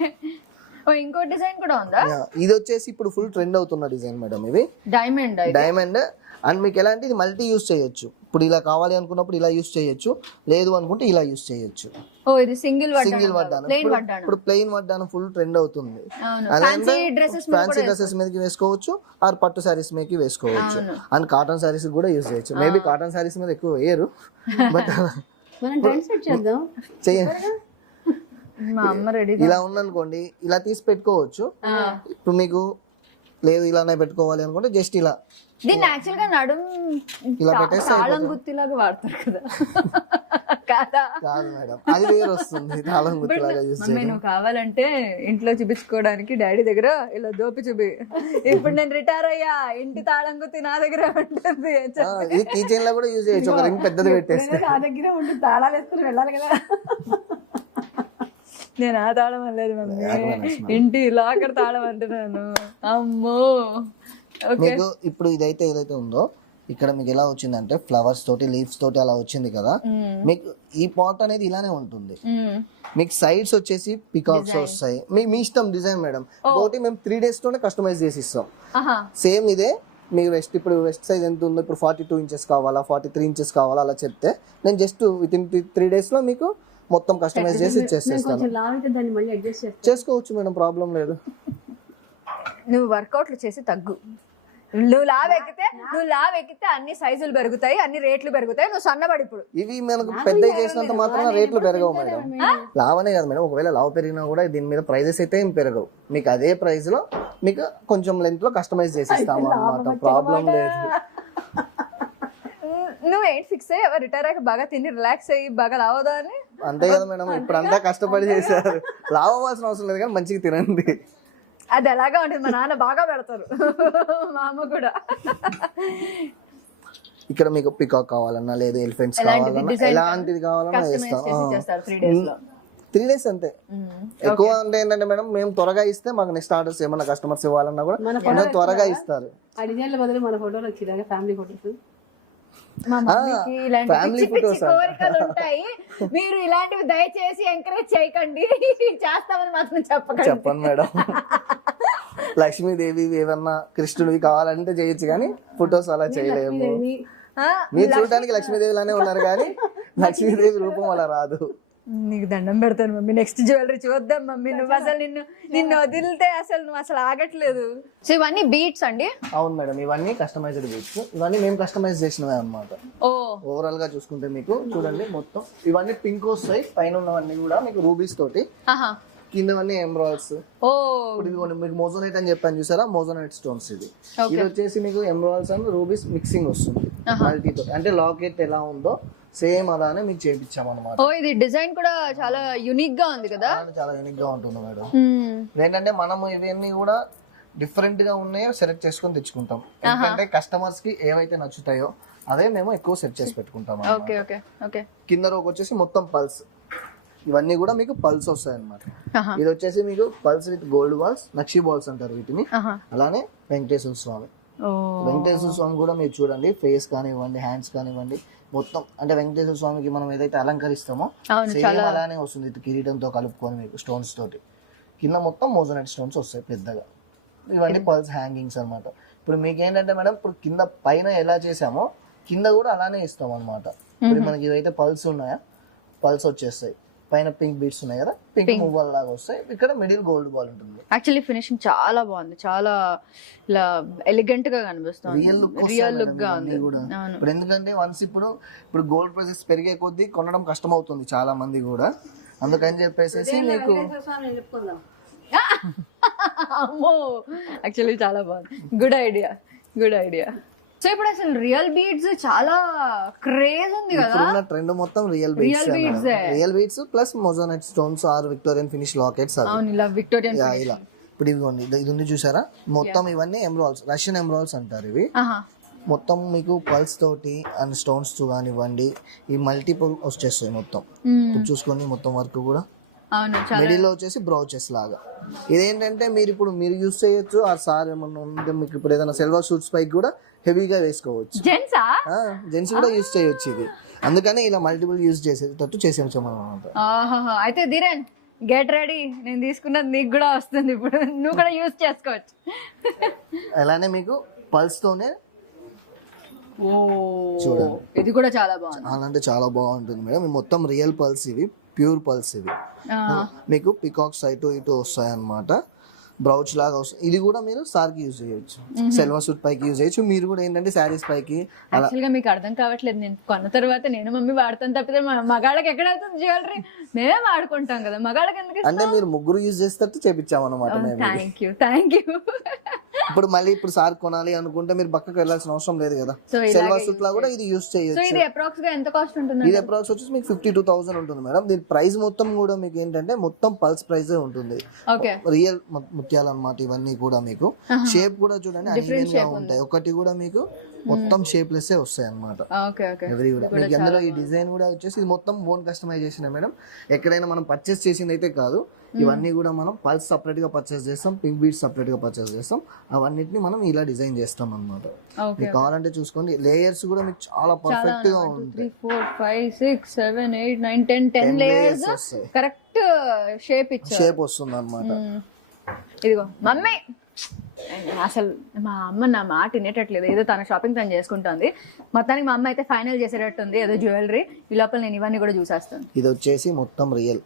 ఇంకో డిజైన్ కూడా ఉందా? ఇది వచ్చేసి ఇప్పుడు ఫుల్ ట్రెండ్ అవుతున్న డిజైన్ మేడం. ఇది డైమండ్ అండ్ మీకు ఎలా అంటే ఇది మల్టీ యూస్ చేయొచ్చు. ఇప్పుడు ఇలా కావాలి అనుకున్నప్పుడు ఇలా యూస్ చేయొచ్చు, లేదు అనుకుంటే ఇలా యూస్ చేయొచ్చు. ఓ ఇది సింగిల్ వడ్డానం. ఇప్పుడు ప్లెయిన్ వడ్డానం ఫుల్ ట్రెండ్ అవుతుంది. ఫ్యాన్సీ డ్రెస్సెస్ మీదకి వేసుకోవచ్చు, ఆర్ పట్టు సారీస్ మీదకి వేసుకోవచ్చు, అండ్ కాటన్ సారీస్ కూడా యూస్ చేయొచ్చు. మేబీ కాటన్ సారీస్ మీద ఎక్కువ వేయరు, బట్ మనం ట్రెండ్ సెట్ చేద్దాం. చేయండి. మా అమ్మ రెడీ. ఇలా ఉందనుకోండి, ఇలా తీసి పెట్టుకోవచ్చు. ఇప్పుడు మీకు లేదు ఇలానే పెట్టుకోవాలి అనుకుంటే జస్ట్ ఇలా దీన్ని యాక్చువల్ గా నడుం ఇలా పెట్టేస్తే తాళం గుత్తిలాగా వాడతారు కదా. కాదా? కాదు మేడం, అది వేరు వస్తుంది. తాళం గుర్తులాగా యూస్ మమ్మీ నువ్వు కావాలంటే ఇంట్లో చూపించుకోవడానికి డాడీ దగ్గర ఇలా దోపి చూపి, ఇప్పుడు నేను రిటైర్ అయ్యా ఇంటి తాళం గుత్తి నా దగ్గర ఉంటుంది. ఇది కీ చైన్ లో కూడా యూజ్ చేయొచ్చు. ఒక రింగ్ పెద్దది పెట్టేస్తే నా దగ్గరే ఉండి తాళాలు వేసుకుని వెళ్ళాలి కదా. నేను ఆ తాళం అనలేదు మమ్మీ, ఇంటి లాకర్ తాళం అంటున్నాను. అమ్మో. మీకు ఇప్పుడు ఇదైతే ఏదైతే ఉందో ఇక్కడ మీకు ఎలా వచ్చిందంటే ఫ్లవర్స్ తోటి లీవ్స్ తోటి అలా వచ్చింది కదా. మీకు ఈ పాట్ అనేది ఇలానే ఉంటుంది. మీకు సైడ్స్ వచ్చేసి పికాక్స్ వస్తాయి. మీ ఇష్టం డిజైన్ మేడం. ఒకటి మేము 3 days లోనే కస్టమైజ్ చేసి ఇస్తాం. సేమ్ ఇదే మీరు ఇప్పుడు వెస్ట్ సైజ్ ఎంత ఉందో, ఇప్పుడు 42 inches కావాలా, 43 inches కావాలా అలా చెప్తే నేను జస్ట్ విత్ ఇన్ 3 days లో మీకు మొత్తం కస్టమైజ్ చేసి ఇచ్చేస్తాను. దాన్ని మళ్ళీ అడ్జస్ట్ చేసుకోవచ్చు మేడం, ప్రాబ్లం లేదు. నువ్వు వర్కౌట్లు చేసి తగ్గు. నువ్వు లావ్ ఎక్కితే అన్ని సైజులు పెరుగుతాయి, అన్ని రేట్లు పెరుగుతాయి. నువ్వు సన్నబడి ఇప్పుడు ఇవి మనకు పెద్ద చేసినంత మాత్రం రేట్లు పెరగవు మేడం. లావనే కాదు మేడం, ఒకవేళ లావ్ పెరిగినా కూడా దీని మీద ప్రైజెస్ అయితే ఏం పెరగవు. మీకు అదే ప్రైస్ లో మీకు కొంచెం లెంత్ లో కస్టమైజ్ చేసి ఇస్తాము అన్నమాట, ప్రాబ్లం లేదు. నువ్వేంటి ఫిక్స్ అయ్యి రిటైర్ అయ్యాక బాగా తిని రిలాక్స్ అయ్యి బాగా లావదా అని? అంతే కదా మేడం, ఇప్పుడు అంతా కష్టపడి చేశారు. లావ్ అవ్వాల్సిన అవసరం లేదు కానీ మంచిగా తినండి. అది ఎలాగా ఉంటుంది, మా నాన్న బాగా పెడతారు, మా అమ్మ కూడా. ఇక్కడ మీకు పికాక్ కావాలన్నా, లేదు ఎలిఫెంట్స్ కావాలన్నా, ఎలాంటిది కావాలన్నా వేస్తాం. 3 days అంతే. ఎక్కువ అంటే ఏంటంటే మేడం, మేము త్వరగా ఇస్తే మాకు నెక్స్ట్ ఆర్డర్స్ ఏమన్నా కస్టమర్స్ ఇవ్వాలన్నా కూడా ఇంకా త్వరగా ఇస్తారు. ఆ డిజైన్ల బదులు మన ఫోటోలు వచ్చినాయి, ఫ్యామిలీ ఫోటోస్. మా మమ్మీకి ఇలాంటి పిచ్చి పిచ్చి కోరికలు ఉంటాయి. మీరు ఇలాంటివి దయచేసి ఎంకరేజ్ చేయకండి, చేస్తామని మాత్రం చెప్పండి మేడం. లక్ష్మీదేవి ఏమన్నా కృష్ణుడివి కావాలంటే చేయొచ్చు కానీ ఫొటోస్ అలా చేయలేము. మీరు చూడడానికి లక్ష్మీదేవి లానే ఉన్నారు కానీ లక్ష్మీదేవి రూపం అలా రాదు. నీకు దండం పెడతాను మమ్మీ, నెక్స్ట్ జ్యువెలరీ చూద్దాం మమ్మీ. నువ్వు అసలు నిన్ను వదిలితే అసలు నువ్వు అసలు ఆగట్లేదు. సో ఇవన్నీ బీట్స్ అండి? అవును మేడం, ఇవన్నీ కస్టమైజ్డ్ బీట్స్. ఇవన్నీ మేము కస్టమైజ్ చేసినవే అన్నమాట. ఓవరాల్ గా చూసుకుంటే మీకు చూడండి, మొత్తం ఇవన్నీ పింక్ వస్తాయి. పైన ఉన్నవన్నీ కూడా మీకు రూబీస్ తోటి, కిందవన్నీ ఎమరాల్డ్స్. ఇప్పుడు మీకు మోజోనైట్ అని చెప్పాను చూసారా, మోజోనైట్ స్టోన్స్. ఇది వచ్చేసి మీకు ఎమరాల్డ్స్ అండ్ రూబీస్ మిక్సింగ్ వస్తుంది మల్టీతో. అంటే లాకెట్ ఎలా ఉందో సేమ్ అలానే మీకు చేయించాం అనమాట. ఓ ఇది డిజైన్ కూడా చాలా యూనిక్ గా ఉంది కదా. చాలా యూనిక్ గా ఉంటుంది మేడం. ఏంటంటే మనము ఇవన్నీ కూడా డిఫరెంట్ గా ఉన్నాయో సెలెక్ట్ చేసుకొని తెచ్చుకుంటాం. ఎందుకంటే కస్టమర్స్ కి ఏవైతే నచ్చుతాయో అవే మేము ఎక్కువ సెట్ చేసి పెట్టుకుంటాం. కింద రోక్ వచ్చేసి మొత్తం పల్స్, ఇవన్నీ కూడా మీకు పల్స్ వస్తాయి అనమాట. ఇది వచ్చేసి మీకు pulse with gold balls, nakshi balls అంటారు వీటిని. అలానే వెంకటేశ్వర స్వామి. వెంకటేశ్వర స్వామి కూడా మీరు చూడండి, ఫేస్ కానివ్వండి, హ్యాండ్స్ కానివ్వండి, మొత్తం అంటే వెంకటేశ్వర స్వామికి మనం ఏదైతే అలంకరిస్తామో సేమ్ అలానే వస్తుంది. కిరీటంతో కలుపుకొని మీకు స్టోన్స్ తోటి కింద మొత్తం మోజోనైట్ స్టోన్స్ వస్తాయి పెద్దగా. ఇవన్నీ పల్స్ హ్యాంగింగ్స్ అనమాట. ఇప్పుడు మీకు ఏంటంటే మేడం, ఇప్పుడు కింద పైన ఎలా చేసామో కింద కూడా అలానే ఇస్తాం అనమాట. ఇప్పుడు మనకి ఇవైతే పల్స్ ఉన్నాయా, పల్స్ వచ్చేస్తాయి. పైన పింక్ బీట్స్ ఉన్నాయి కదా, పింక్ మువ్వల్ లాగా వస్తాయి. ఇక్కడ మిడిల్ గోల్డ్ బాల్ ఉంటుంది. యాక్చువల్లీ ఫినిషింగ్ చాలా బాగుంది, చాలా ఇలా ఎలిగెంట్ గా కనిపిస్తుంది, రియల్ లుక్ గా ఉంది. ఇప్పుడు ఎందుకంటే వన్స్ ఇప్పుడు గోల్డ్ ప్రైసెస్ పెరిగే కొద్దీ కొనడం కష్టం అవుతుంది చాలా మంది కూడా. అందుకని చెప్పేసి మీకు అమ్మో యాక్చువల్లీ చాలా బాగుంది. Good idea. సో ఇప్పుడు అసలు రియల్ బీడ్స్ చాలా క్రేజ్ ఉంది కదా. ఇప్పుడున్న ట్రెండ్ మొత్తం real beads plus moissanite stones or Victorian finish lockets. ఇలా ఇప్పుడు ఇదిగోండి, ఇది ఉంది చూసారా, మొత్తం ఇవన్నీ ఎమరాల్డ్స్, రష్యన్ ఎమరాల్డ్స్ అంటారు ఇవి. మొత్తం మీకు పల్స్ తోటి అండ్ స్టోన్స్ కానివ్వండి, ఈ మల్టిపుల్ వచ్చేస్తాయి మొత్తం. చూసుకోండి మొత్తం వర్క్ కూడా. మిడిల్ లో వచ్చేసి బ్రౌచెస్ లాగా. ఇదేంటంటే మీరు యూస్ చేయొచ్చు. ఆ సార్ ఏమన్నా ఉంటే మీకు ఇప్పుడు ఏదైనా సిల్వర్ షూట్స్ పైకి కూడా హెవీగా వేసుకోవచ్చు. జెంట్స్ కూడా యూస్ చేయొచ్చు ఇది. అందుకని ఇలా మల్టిపుల్ యూస్ చేసేటట్టు చేసేసాం అన్నమాట. అయితే ధీరన్ గెట్ రెడీ, నేను తీసుకున్నది నీకు కూడా వస్తుంది, ఇప్పుడు నువ్వు కూడా యూస్ చేసుకోవచ్చు. అలానే మీకు పల్స్ తోనే ఓ చూడండి. ఇది కూడా చాలా బాగుంది. చాలా అంటే చాలా బాగుంటుంది మేడం. ఇవి మొత్తం రియల్ పల్స్, ఇవి ప్యూర్ పల్స్. ఇవి మీకు పికాక్స్ ఇటు ఇటు వస్తాయి అన్నమాట. బ్రౌచ్ లాగా వస్తుంది. ఇది కూడా మీరు సార్ కి యూజ్ చేయొచ్చు, సెల్వర్ సూట్ పైకి యూజ్ చేయొచ్చు. మీరు కూడా ఏంటంటే శారీస్ పైకి అలా. యాక్చువల్ గా మీకు అర్థం కావట్లేదు, నేను కొన్న తర్వాత నేను మమ్మీ వాడతాను తప్పితే మగాళ్ళకి ఎక్కడ అవుతుంది జ్యువెలరీ, మేమే వాడుకుంటాం కదా, మగాళ్ళకి ఎందుకు? అంటే మీరు ముగ్గురు యూజ్ చేస్తే చేపించాం అనమాట మేము. Thank you. ఇప్పుడు మళ్ళీ ఇప్పుడు సార్ కొనాలి అనుకుంటే మీరు పక్కకు వెళ్ళాల్సిన అవసరం లేదు కదా. సెల్వర్ సూట్ లా కూడా ఇది యూజ్ సో చేయొచ్చు. ఇది అప్రాక్స్ గా ఎంత కాస్ట్ ఉంటుంది? ఇది అప్రాక్స్ వచ్చేసి మీకు 52,000 ఉంటుంది మేడం. దీని ప్రైస్ మొత్తం కూడా మీకు ఏంటంటే మొత్తం పల్స్ ప్రైస్ ఉంటుంది. ఓకే. రియల్ ముత్యాలు అన్నమాట ఇవన్నీ కూడా. మీకు షేప్ కూడా చూడండి అన్ఈవెన్ గా ఉంటాయి. ఒకటి కూడా మీకు మొత్తం షేప్ లెస్ వస్తాయి అన్నమాట. Okay okay. ఎవరి కూడా మీకు అందులో ఈ డిజైన్ కూడా వచ్చేసి ఇది మొత్తం ఓన్ కస్టమైజేషన్ మేడం. ఎక్కడైనా మనం పర్చేస్ చేసింది అయితే కాదు. ఇవన్నీ కూడా మనం పల్స్ సపరేట్ గా పర్చేస్ చేస్తాం, పింక్ బీడ్స్ సపరేట్ గా పర్చేస్ చేస్తాం. అవన్నిటిని మనం ఇలా డిజైన్ చేస్తాం అన్నమాట. మీకు కావాలంటే చూసుకోండి. లేయర్స్ కూడా మీకు చాలా పర్ఫెక్ట్ గా ఉంటాయి. 3, 4, 5, 6, 7, 8, 9, 10 లేయర్స్ కరెక్ట్ షేప్ వస్తుంది అన్నమాట. ఇదిగో మమ్మీ, అసలు మా అమ్మ నా మాట వినేటట్లేదు. ఏదో తన షాపింగ్ తను చేసుకుంటుంది. మొత్తానికి మా అమ్మ అయితే ఫైనల్ చేసేటట్టుంది ఏదో జ్యువెలరీ. ఈ లోపల నేను ఇవన్నీ కూడా చూసేస్తాను. ఇది వచ్చేసి మొత్తం రియల్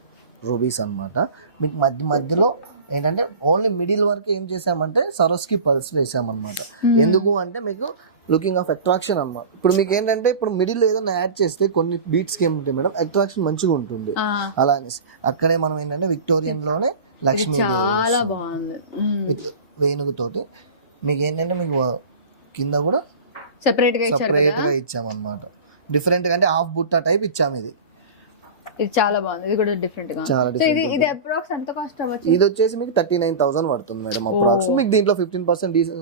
రూబీస్ అన్నమాట. మీకు మధ్యలో ఏంటంటే ఓన్లీ మిడిల్ వరకు ఏం చేసామంటే సరోస్కి పల్స్ వేసామన్నమాట. ఎందుకు అంటే మీకు లుకింగ్ ఆఫ్ అట్రాక్షన్ అన్నమాట. ఇప్పుడు మీకు ఏంటంటే ఇప్పుడు మిడిల్ ఏదైనా యాడ్ చేస్తే కొన్ని బీట్స్కి ఏముంటాయి మేడం, అట్రాక్షన్ మంచిగా ఉంటుంది. అలా అనేసి అక్కడే మనం ఏంటంటే విక్టోరియన్ లోనే లక్ష్మీ చాలా బాగుంది వేణుగుతోటి మీకు ఏంటంటే మీకు కింద కూడా సెపరేట్ గా ఇచ్చామన్నమాట. డిఫరెంట్ గా అంటే హాఫ్ బుట్ట టైప్ ఇచ్చాము. ఇది చాలా బాగుంది. ఇది కూడా డిఫరెంట్ గా. ఇది అప్రాక్స్ ఎంత కాస్ట్ అవ్వచ్చు? ఇది వచ్చేసి మీకు 39,000 పడుతుంది మేడం అప్రాక్స్. మీకు దీంట్లో 15%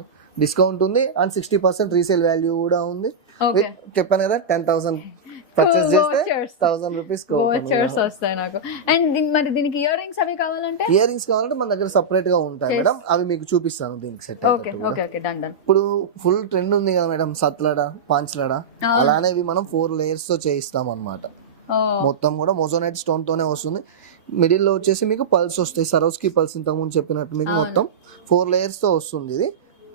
డిస్కౌంట్ ఉంది అండ్ 60% రీసేల్ వాల్యూ కూడా ఉంది. చెప్పాను కదా 10,000 పర్చేస్ చేస్తే 1,000 రూపీస్ వస్తాయి నాకు. అండ్ మరి దీనికి ఇయర్ రింగ్స్ అవి కావాలంటే? ఇయర్ రింగ్స్ కావాలంటే మన దగ్గర సపరేట్ గా ఉంటాయి మేడం. అవి మీకు చూపిస్తాను దీనికి సెట్. ఇప్పుడు ఫుల్ ట్రెండ్ ఉంది కదా మేడం సత్లడ, పాంచ్లడ, అలానే ఇవి మనం 4 లేయర్స్ తో చేయిస్తాం అన్నమాట. మొత్తం కూడా మొజోనైట్ స్టోన్ తోనే వస్తుంది. మిడిల్ లో వచ్చేసి మీకు పల్స్ వస్తాయి, సరోస్కి పల్స్ ఇంతకు ముందు చెప్పినట్టు మీకు మొత్తం 4 లేయర్స్ తో వస్తుంది. ఇది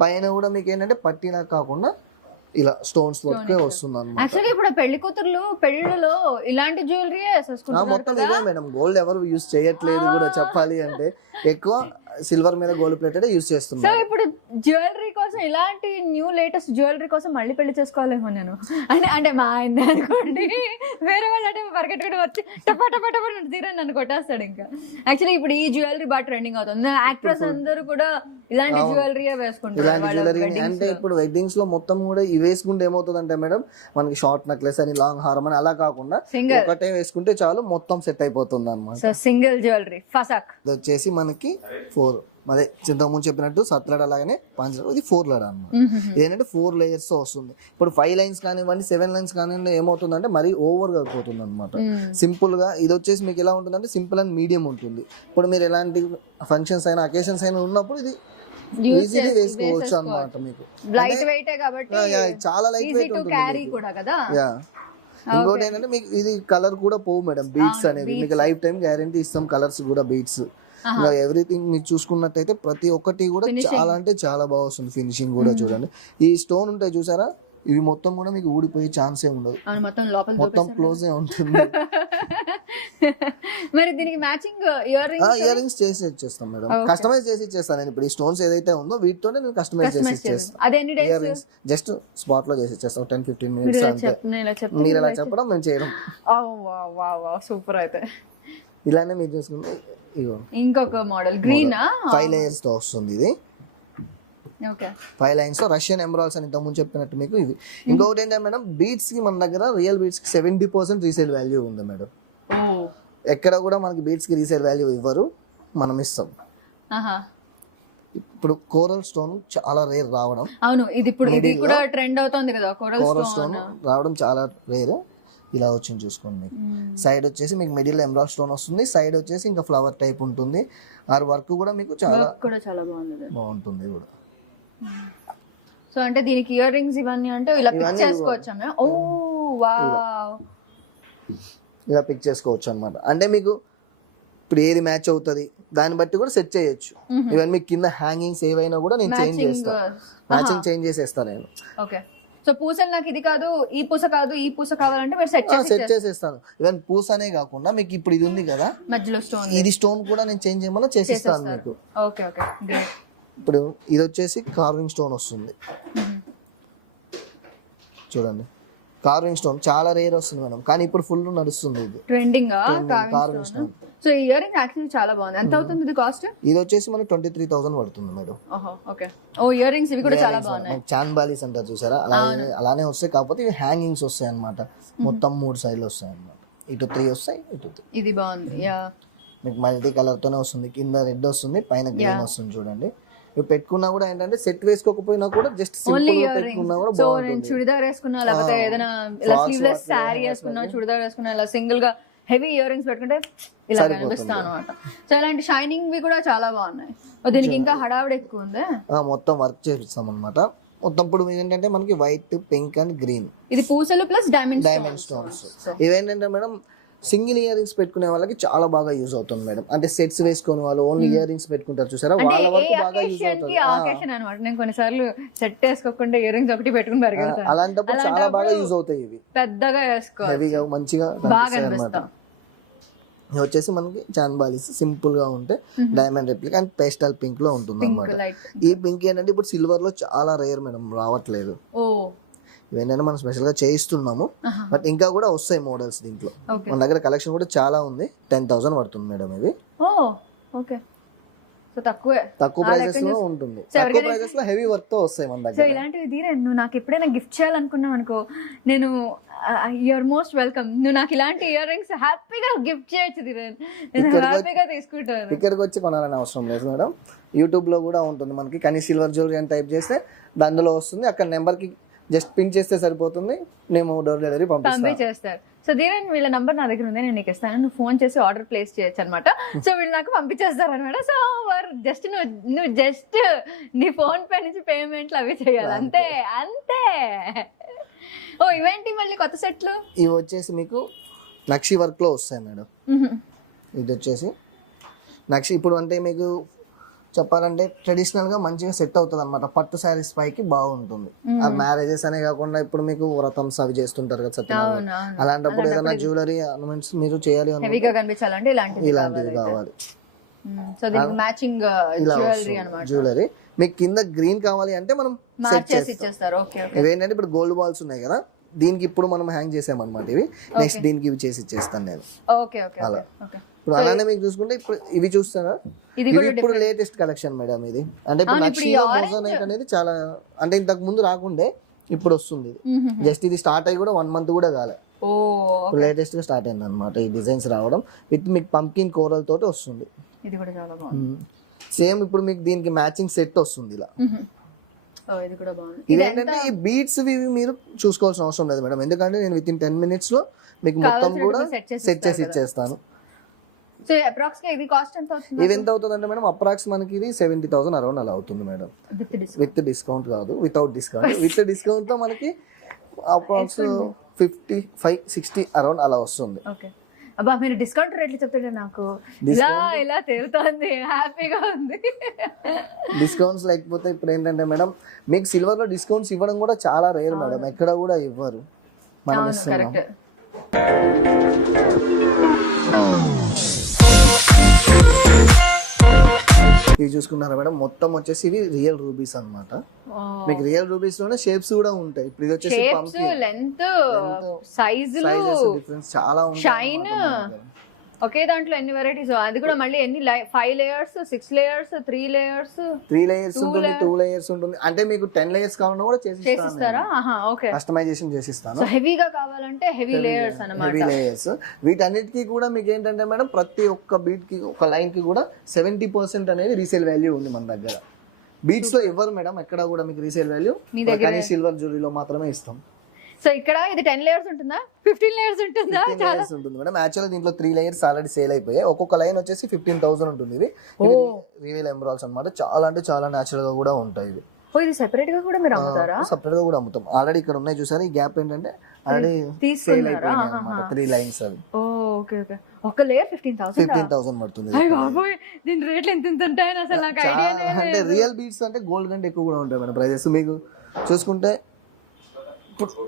పైన కూడా మీకు ఏంటంటే పట్టినా కాకుండా ఇలా స్టోన్స్ వర్క్ వస్తుంది అన్నమాట. యాక్చువల్లీ ఇప్పుడు పెళ్లి కూతుర్లు పెళ్లిలో ఇలాంటి జ్యువెలరీ వేసేసుకుంటారు. మొత్తం ఇదే మేడం. గోల్డ్ ఎవరు యూజ్ చేయట్లేదు కూడా చెప్పాలి అంటే. ఎక్కువ సిల్వర్ మీద గోల్డ్ ప్లేటెడ్ యూజ్ చేస్తున్నారు. సో ఇప్పుడు జ్యువెలరీ కోసం ఇలాంటి న్యూ లేటెస్ట్ జ్యువెలరీ కోసం మళ్ళీ పెళ్లి చేసుకోవాలేమో నేను. అంటే మా ఆయన అనుకోండి, వేరే వాళ్ళు అంటే పరిగెట్టుకుంటూ వచ్చి టపా టపా టపా తీరని నన్ను కొట్టేస్తాడు. ఇంకా యాక్చువల్లీ ఇప్పుడు ఈ జ్యువెలరీ బాగా ట్రెండింగ్ అవుతుంది. యాక్ట్రెస్ అందరూ కూడా ఇలాంటి జ్యువెలరీ వేసుకుంటారు. అంటే ఇప్పుడు వెడ్డింగ్స్ లో మొత్తం కూడా ఇవి వేసుకుంటే ఏమవుతుంది అంటే మేడం, మనకి షార్ట్ నెక్లెస్ అని, లాంగ్ హారం అని అలా కాకుండా ఒకటే వేసుకుంటే చాలు మొత్తం సెట్ అయిపోతుంది అన్నమాట. సో సింగిల్ జ్యువెలరీ ఫసాక్. ఇది వచ్చేసి మనకి 4 అదే చింతకుముందు చెప్పినట్టు సత్లడ అలాగనే పాంచలడ, ఇది 4 లడ అన్నమాట. ఇదేంటంటే 4 లేయర్స్ తో వస్తుంది. ఇప్పుడు 5 లైన్స్ కానివ్వండి, 7 లైన్స్ కానివ్వండి ఏమవుతుందంటే మరీ ఓవర్ గా అయిపోతుంది అనమాట. సింపుల్ గా ఇది వచ్చేసి మీకు ఎలా ఉంటుందంటే సింపుల్ అండ్ మీడియం ఉంటుంది. ఇప్పుడు మీరు ఎలాంటి ఫంక్షన్స్ అయినా అకేషన్స్ అయినా ఉన్నప్పుడు ఇది ఈజీలీ వేసుకోవచ్చు అన్నమాట. మీకు లైట్ వెయిట్ కాబట్టి చాలా లైట్ వెయిట్ ఉంటుంది. ఇంకోటి ఏంటంటే మీకు ఇది కలర్ కూడా పోవు మేడం. బీట్స్ అనేది మీకు లైఫ్ టైం గ్యారంటీ ఇస్తాం. కలర్స్ కూడా బీట్స్ ఇంకా ఎవ్రీథింగ్ మీరు చూసుకున్నట్టయితే ప్రతి ఒక్కటి కూడా చాలా అంటే చాలా బాగా వస్తుంది. ఫినిషింగ్ కూడా చూడండి. ఈ స్టోన్ ఉంటాయి చూసారా, ఇవి మొత్తం కూడా మీకు ఊడిపోయే ఛాన్సే ఉండదు. మొత్తం క్లోజ్ ఉంటుంది. మరి దీనికి మ్యాచింగ్ ఇయర్ రింగ్స్ చేసి ఇచ్చేస్తాం మేడం. కస్టమైజ్ చేసి ఇచ్చేస్తాను నేను. ఇప్పుడు ఈ స్టోన్స్ ఏదైతే ఉందో వీటితోనే నేను కస్టమైజ్ చేసి ఇచ్చేస్తాను. ఇయర్ రింగ్స్ జస్ట్ స్పాట్ లో చేసి ఇచ్చేస్తాం. 10-15 మినిట్స్ అంతే. మీరు ఎలా చెప్పడం మేము చేయడం. సూపర్. అయితే ఇలానే మీరు చూసుకుంటే ఇంకొక మోడల్ గ్రీన్ 5 లేయర్స్ తో వస్తుంది. ఇది 5 లైన్స్ రష్యన్ ఎమరాల్డ్స్ అని ఇంతకుముందు చెప్పినట్టు మీకు ఇది. ఇంకొకటి ఏంటంటే మేడం, బీట్స్ కి మన దగ్గర రియల్ బీట్స్ కి 70% రీసేల్ వాల్యూ ఉంది మేడం. ఎక్కడ కూడా మనకి బీట్స్ కి రీసేల్ వాల్యూ ఇవ్వరు, మనం ఇస్తాం. ఇప్పుడు కోరల్ స్టోన్ చాలా రేర్ రావడం. అవును, ఇది ఇప్పుడు ఇది కూడా ట్రెండ్ అవుతుంది కదా. కోరల్ స్టోన్ రావడం చాలా రేర్. ఇలా వచ్చింది చూసుకోండి. మీకు సైడ్ వచ్చేసి మీకు మిడిల్ ఎమరాల్డ్ స్టోన్ వస్తుంది. సైడ్ వచ్చేసి ఇంకా ఫ్లవర్ టైప్ ఉంటుంది. ఆ వర్క్ కూడా మీకు చాలా బాగుంటుంది కూడా. సో అంటే దీనికి ఇయర్ రింగ్స్ ఇవన్నీ అంటే ఇలా పిక్ చేసుకోవచ్చు. ఓ వావ్, ఇలా పిక్ చేసుకోవచ్చు అన్నమాట. అంటే మీకు ఇప్పుడు ఏది మ్యాచ్ అవుతుంది దాన్ని బట్టి కూడా సెట్ చేయొచ్చు. ఈవెన్ మీకు కింద హ్యాంగింగ్స్ ఏవైనా కూడా నేను చేంజ్ చేస్తాను. మ్యాచింగ్ చేంజ్ చేసేస్తాను నేను. ఓకే. సో పూసలు నాకు ఇది కాదు, ఈ పూస కాదు, ఈ పూస కావాలంటే మీరు సెట్ సెట్ చేసేస్తాను. ఈవెన్ పూసనే కాకుండా మీకు ఇప్పుడు ఇది ఉంది కదా మధ్యలో స్టోన్ ఇది స్టోన్ కూడా నేను చేంజ్ చేయమన్నా చేసిస్తాను మీకు. Okay okay great. ఇప్పుడు ఇది వచ్చేసి కార్వింగ్ స్టోన్ వస్తుంది చూడండి. కార్వింగ్ స్టోన్ చాలా రేర్ వస్తుంది మేడం, కానీ ఇప్పుడు ఫుల్ నడుస్తుంది ఇది ట్రెండింగ్ కార్వింగ్ స్టోన్. సో ఈ ఇయర్ రింగ్ యాక్చువల్లీ చాలా బాగుంది. ఎంత అవుతుంది ఇది కాస్ట్? ఇది వచ్చేసి మనకి 23,000 పడుతుంది మేడం. ఓహో ఓకే. ఓ ఇయర్ రింగ్స్ ఇవి కూడా చాలా బాగున్నాయి. చాన్ బాలీస్ అంటారు చూసారా, అలానే వస్తాయి, కాకపోతే ఇవి హ్యాంగింగ్స్ వస్తాయి అన్నమాట. మొత్తం 3 సైడ్లు వస్తాయి అన్నమాట. ఇటు 3 వస్తాయి, ఇటు 3. ఇది బాగుంది. యా మీకు మల్టీ కలర్ తోనే వస్తుంది. కింద రెడ్ వస్తుంది, పైన గ్రీన్ వస్తుంది చూడండి. ఇవి పెట్టుకున్నా కూడా ఏంటంటే సెట్ వేసుకోకపోయినా కూడా జస్ట్ ఓన్లీ సింపుల్ ఇయర్ పెట్టుకున్నా రింగ్స్. కూడా సో నేను బాగుంటుంది. చుడిదార్ వేసుకున్నా, లేకపోతే ఏదైనా ఇలా స్లీవ్లెస్ శారీ వేసుకున్నా, చుడిదార్ వేసుకున్నా, ఇలా సింగిల్ గా హెవీ ఇయర్ రింగ్స్ పెట్టుకుంటే ఇలా కనిపిస్తా అనమాట. సో ఇలాంటి షైనింగ్ వి కూడా చాలా బాగున్నాయి. దీనికి ఇంకా హడావిడి ఎక్కువ ఉంది. మొత్తం వర్క్ చేపిస్తాం అన్నమాట. మొత్తం ఇప్పుడు ఏంటంటే మనకి వైట్, పింక్ అండ్ గ్రీన్ ఇది పూసలు ప్లస్ డైమండ్ స్టోన్స్. ఇవేంటంటే మేడం సింగిల్ ఇయర్ రింగ్స్ పెట్టుకునే వాళ్ళకి చాలా బాగా యూజ్ అవుతుంది మేడం. అంటే సెట్స్ వేసుకునే వాళ్ళు ఓన్లీ ఇయర్ రింగ్స్ పెట్టుకుంటారు చూసారా, వాళ్ళ వరకు బాగా యూజ్ అవుతుంది. ఆకేషన్ అనమాట. నేను కొన్నిసార్లు సెట్ వేసుకోకుండా ఇయర్ రింగ్స్ ఒకటి పెట్టుకుని పరిగెడతాను. అలాంటప్పుడు చాలా బాగా యూజ్ అవుతాయి ఇవి. పెద్దగా వేసుకోవాలి, హెవీగా మంచిగా బాగా కనిపిస్తాయి అన్నమాట. అనిపిస్తాం. ఇది వచ్చేసి మనకి చాన్ బాలీస్ సింపుల్ గా ఉంటే డైమండ్ రెప్లిక్ అండ్ పేస్టల్ పింక్ లో ఉంటుంది అన్నమాట. లైట్ ఈ పింక్ ఏంటంటే ఇప్పుడు సిల్వర్ లో చాలా రేర్ మేడం, రావట్లేదు. ఓ ఇవేంటంటే మనం స్పెషల్ గా చేయిస్తున్నాము, బట్ ఇంకా కూడా వస్తాయి మోడల్స్ దీంట్లో. ఓకే. మన దగ్గర కలెక్షన్ కూడా చాలా ఉంది. 10,000 పడుతుంది మేడం ఇది. ఓ ఓకే. సో తక్కువే, తక్కువ ప్రైజెస్ లో ఉంటుంది. తక్కువ ప్రైజెస్ లో హెవీ వర్క్ తో వస్తాయి మన సో దగ్గర. ఇలాంటివి ధీరన్ నువ్వు నాకు ఎప్పుడైనా గిఫ్ట్ చేయాలనుకున్నావు అనుకో, నేను యూఆర్ మోస్ట్ వెల్కమ్. నువ్వు నాకు ఇలాంటి ఇయర్ రింగ్స్ హ్యాపీగా గిఫ్ట్ చేయొచ్చు ధీరన్, నేను హ్యాపీగా తీసుకుంటాను. ఇక్కడికి వచ్చి కొనాలని అవసరం లేదు మేడం. యూట్యూబ్ లో కూడా ఉంటుంది మనకి. కానీ సిల్వర్ జ్యువెలరీ అని టైప్ చేస్తే అందులో వస్తుంది. అక్కడ నెంబర్ కి జస్ట్ పిన్ చేస్తే సరిపోతుంది, మేము డోర్ డెలివరీ పంపించేస్తారు. సో ధీరన్ వీళ్ళ నంబర్ నా దగ్గర ఉంది, నేను నీకు ఇస్తాను. నువ్వు ఫోన్ చేసి ఆర్డర్ ప్లేస్ చేయొచ్చు అనమాట. సో వీళ్ళు నాకు పంపించేస్తారు అనమాట. సో జస్ట్ నువ్వు జస్ట్ నీ ఫోన్ పే నుంచి పేమెంట్లు అవి చేయాలి, అంతే అంతే. ఓ ఇవేంటి మళ్ళీ కొత్త సెట్లు? ఇవి వచ్చేసి మీకు నక్షి వర్క్ లో వస్తాయి మేడం. ఇది వచ్చేసి నక్షి ఇప్పుడు అంటే మీకు చెప్పాలంటే ట్రెడిషనల్ గా మంచిగా సెట్ అవుతుంది అనమాట. పట్టు శారీస్ పైకి బాగుంటుంది. ఆ మ్యారేజెస్ అనే కాకుండా ఇప్పుడు మీకు వ్రతమ్స్ అవి చేస్తుంటారు కదా సత్యనారాయణ, అలాంటప్పుడు ఏదైనా జ్యువెలరీ ఆర్నమెంట్స్ మీరు చేయాలి హెవీగా కనిపించాలంటే ఇలాంటివి కావాలి. సో దీనికి మ్యాచింగ్ జ్యువెలరీ అన్నమాట. జ్యువెలరీ మీకు కింద గ్రీన్ కావాలి అంటే మనం సెట్ చేసి ఇచ్చేస్తారు. Okay okay. ఇవేంటంటే ఇప్పుడు గోల్డ్ బాల్స్ ఉన్నాయి కదా, దీనికి ఇప్పుడు మనం హ్యాంగ్ చేసామన్నమాట. ఇవి నెక్స్ట్ దీనికి ఇవి చేసి ఇచ్చేస్తాను నేను. ఓకే ఓకే అలా ఓకే. ఇప్పుడు అలానే మీకు చూసుకుంటే ఇప్పుడు ఇవి చూస్తారా, ఇవి ఇప్పుడు లేటెస్ట్ కలెక్షన్ మేడం ఇది. అంటే ఇప్పుడు నక్షిలో మోజోనైట్ అనేది చాలా అంటే ఇంతకు ముందు రాకుండే ఇప్పుడు వస్తుంది. జస్ట్ ఇది స్టార్ట్ అయ్యి కూడా 1 month కూడా కాలే, లేటెస్ట్ గా స్టార్ట్ అయింది అనమాట ఈ డిజైన్స్ రావడం. విత్ మీకు పంకిన్ కోరల్ తోటి వస్తుంది. ఇది కూడా చాలా బాగుంది. సేమ్ ఇప్పుడు మీకు దీనికి మ్యాచింగ్ సెట్ వస్తుంది ఇలా. ఇది కూడా బాగుంది. ఇదేంటంటే ఈ బీట్స్ మీరు చూసుకోవాల్సిన అవసరం లేదు మేడం, ఎందుకంటే నేను విత్ ఇన్ 10 minutes లో మీకు మొత్తం కూడా సెట్ చేసి ఇచ్చేస్తాను. సో అప్రాక్స్ గా ఇది కాస్ట్ ఎంత అవుతుంది? ఇది ఎంత అవుతుంది అంటే మేడం అప్రాక్స్ మనకి ఇది 70,000 అరౌండ్ అలా అవుతుంది మేడం. విత్ డిస్కౌంట్ కాదు, వితౌట్ డిస్కౌంట్. విత్ డిస్కౌంట్ తో మనకి అప్రాక్స్ 55-60 అరౌండ్ అలా వస్తుంది. ఓకే. అబ్బా మీరు డిస్కౌంట్ రేట్లు చెప్తుంటే నాకు ఇలా తేలుతోంది, హ్యాపీగా ఉంది. డిస్కౌంట్స్ లేకపోతే ఇప్పుడు ఏంటంటే మేడం మీకు సిల్వర్ లో డిస్కౌంట్స్ ఇవ్వడం కూడా చాలా రేర్ మేడం, ఎక్కడ కూడా ఇవ్వరు, మనం ఇస్తున్నాం. ఇవి చూసుకున్నారా మేడం, మొత్తం వచ్చేసి ఇవి రియల్ రూబీస్ అన్నమాట. మీకు రియల్ రూబీస్ లోనే షేప్స్ కూడా ఉంటాయి. ఇప్పుడు ఇది వచ్చేసి లెంత్, సైజులు డిఫరెన్స్ చాలా ఉంటాయి. షైన్ ఒకే దాంట్లో ఎన్ని వెరైటీస్, అది కూడా మళ్ళీ ఎన్ని 5 layers 6 layers 3 layers 3 layers ఉంటుంది, 2 layers ఉంటుంది. అంటే మీకు 10 layers కావాలన్నా కూడా చేసిస్తారా? ఓకే, కస్టమైజేషన్ చేసిస్తాను. సో హెవీగా కావాలంటే హెవీ లేయర్స్ అన్నమాట. Heavy layers. వీటన్నిటికీ కూడా మీకు ఏంటంటే మేడం ప్రతి ఒక్క బీట్ కి ఒక లైన్ కి కూడా 70% అనేది రీసేల్ వాల్యూ ఉంది మన దగ్గర. బీట్స్ లో ఇవ్వరు మేడం ఎక్కడ కూడా మీకు రీసేల్ వాల్యూ, కానీ సిల్వర్ జ్యువెలరీలో మాత్రమే ఇస్తాం. సో ఇక్కడ ఇది 10 layers ఉంటుందా, 15 layers ఉంటుందా? 15 layers ఉంటుంది మేడం. యాక్చువల్లీ దీంట్లో 3 layers ఆల్రెడీ సేల్ అయిపోయాయి. ఒక్కొక్క లైన్ వచ్చేసి 15,000 ఉంటుంది. ఇది రియల్ ఎమరాల్డ్స్ అన్నమాట. చాలా అంటే చాలా నేచురల్ గా కూడా ఉంటాయి ఇవి. ఇది సెపరేట్ గా కూడా మీరు అమ్ముతారా? సెపరేట్ గా కూడా అమ్ముతాం. ఆల్రెడీ ఇక్కడ ఉన్నాయి చూసారా, ఈ గ్యాప్ ఏంటంటే ఆల్రెడీ సేల్ అయిపోయినాయి అన్నమాట. 3 lines అవి. Okay okay. ఒక లేయర్ 15,000 పడుతుంది. అయ్య బాబోయ్, దీని రేట్లు ఎంత ఉంటాయని అసలు నాకు ఐడియానే లేదు. అంటే రియల్ బీట్స్ అంటే గోల్డ్ కంటే ఎక్కువ కూడా ఉంటాయి మేడం ప్రైజెస్. మీకు చూసుకుంటే ఇప్పుడు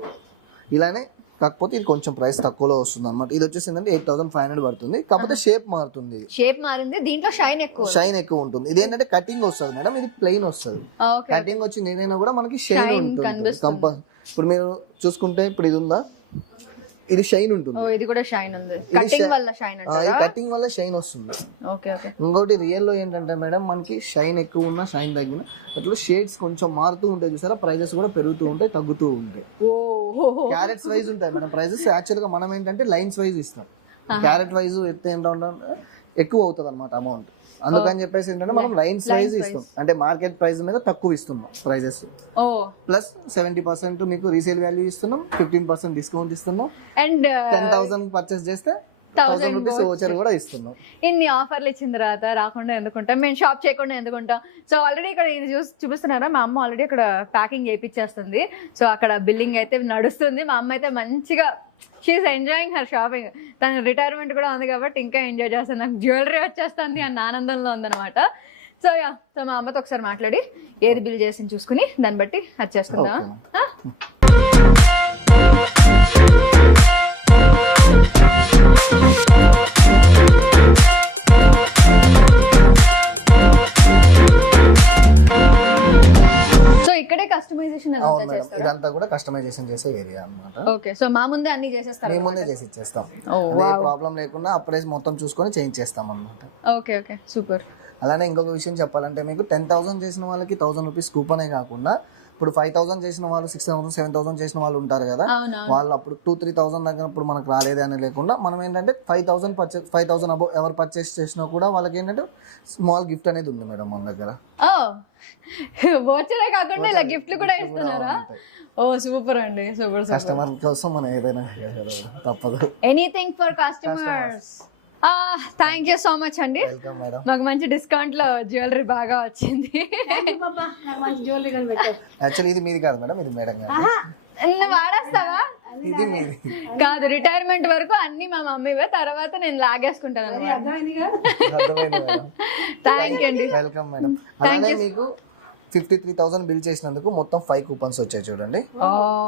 ఇలానే, కాకపోతే ఇది కొంచెం ప్రైస్ తక్కువలో వస్తుంది అనమాట. ఇది వచ్చేసి ఏంటంటే 8500 పడుతుంది, కాకపోతే షేప్ మారుతుంది. షేప్ మారింది, దీంట్లో షైన్ ఎక్కువ ఉంటుంది. ఇది ఏంటంటే కటింగ్ వస్తుంది మేడం, ఇది ప్లెయిన్ వస్తుంది. ఓకే కటింగ్ వచ్చింది ఏదైనా కూడా మనకి షైన్ ఉంటుంది. ఇప్పుడు మీరు చూసుకుంటే ఇప్పుడు ఇది ఉందా, ఇది షైన్ ఉంటుంది. ఓ ఇది కూడా షైన్ ఉంది, కటింగ్ వల్ల షైన్ అంటారా? కటింగ్ వల్ల షైన్ వస్తుంది. Okay okay. ఇంకోటి రియల్ లో ఏంటంటే మేడం మనకి షైన్ ఎక్కువ ఉన్నా షైన్ తగ్గినా అట్లా షేడ్స్ కొంచెం మారుతూ ఉంటాయి చూసారా, ప్రైజెస్ కూడా పెరుగుతూ ఉంటాయి తగ్గుతూ ఉంటాయి. క్యారెట్స్ వైజ్ ఉంటాయి మేడం ప్రైజెస్. యాక్చువల్ గా మనం ఏంటంటే లైన్స్ వైజ్ ఇస్తాం, క్యారెట్ వైజ్ ఎత్తే ఏంటంటే ఎక్కువ అవుతుంది అనమాట అమౌంట్. అందుకని చెప్పేసి ఏంటంటే మనం లైన్స్ వైజ్ ఇస్తాం, అంటే మార్కెట్ ప్రైస్ మీద తక్కువ ఇస్తున్నాం ప్రైజెస్. ప్లస్ 70% మీకు రీసేల్ వాల్యూ ఇస్తున్నాం, 15% డిస్కౌంట్ ఇస్తున్నాం, అండ్ 10,000 పర్చేస్ చేస్తే 1000 రూపీస్ ఓచర్ కూడా ఇస్తున్నాం. ఇన్ని ఆఫర్లు ఇచ్చిన తర్వాత రాకుండా ఎందుకుంటాం, మేము షాప్ చేయకుండా ఎందుకుంటాం? సో ఆల్రెడీ ఇక్కడ ఇది చూపిస్తున్నారా, మా అమ్మ ఆల్రెడీ అక్కడ ప్యాకింగ్ చేయించేస్తుంది. సో అక్కడ బిల్లింగ్ అయితే నడుస్తుంది. మా అమ్మ అయితే మంచిగా షీఈస్ ఎంజాయింగ్ హర్ షాపింగ్. తన రిటైర్మెంట్ కూడా ఉంది కాబట్టి ఇంకా ఎంజాయ్ చేస్తుంది. నాకు జ్యువెలరీ వచ్చేస్తుంది అన్న ఆనందంలో ఉందన్నమాట. సో మా అమ్మతో ఒకసారి మాట్లాడి ఏది బిల్ చేసి చూసుకుని దాన్ని బట్టి అది చేసుకుందాం. సో ఇక్కడే కస్టమైజేషన్ ఇదంతా కూడా కస్టమైజేషన్ చేసే ఏరియా అన్నమాట. ఓకే. సో మా ముందే అన్ని చేసేస్తారు, మేము ముందే చేసి ఇచ్చేస్తాం, ప్రాబ్లం లేకుండా అప్పుడే మొత్తం చూసుకొని చేంజ్ చేస్తాం అన్నమాట. Okay okay super. అలానే ఇంకొక విషయం చెప్పాలంటే మీకు 10,000 చేసిన వాళ్ళకి 1000 రూపీస్ కూపనే కాకుండా ఇప్పుడు 5,000 చేసిన వాళ్ళు 6,000 7,000 చేసిన వాళ్ళు ఉంటారు కదా, వాళ్ళు అప్పుడు 2-3,000 దగ్గర ఇప్పుడు మనకు రాలేదు అని లేకుండా మనం ఏంటంటే 5,000 అబౌవ్ ఎవరు పర్చేస్ చేసినా కూడా వాళ్ళకి ఏంటంటే స్మాల్ గిఫ్ట్ అనేది ఉంది మేడం మన దగ్గర. వోచరే కాకుండా ఇలా గిఫ్ట్లు కూడా ఇస్తున్నారా? ఓ సూపర్ అండి, సూపర్. కస్టమర్ కోసం మనం ఏదైనా తప్పదు. Anything for customers. Thank you so much అండి, మాకు మంచి డిస్కౌంట్ లో జ్యువెలరీ బాగా వచ్చింది. మంచి జ్యువెలరీ కనిపెట్టారు. యాక్చువల్లీ ఇది మీది కాదు మేడం, ఇది మేడం గారు. వాడేస్తావా? ఇది మీది కాదు, రిటైర్మెంట్ వరకు అన్ని మా మమ్మీవే, తర్వాత నేను లాగేసుకుంటాను. థ్యాంక్ యూ అండి. Welcome madam. అలానే మీకు 53,000 బిల్ చేసినందుకు మొత్తం 5 కూపన్స్ వచ్చాయి చూడండి.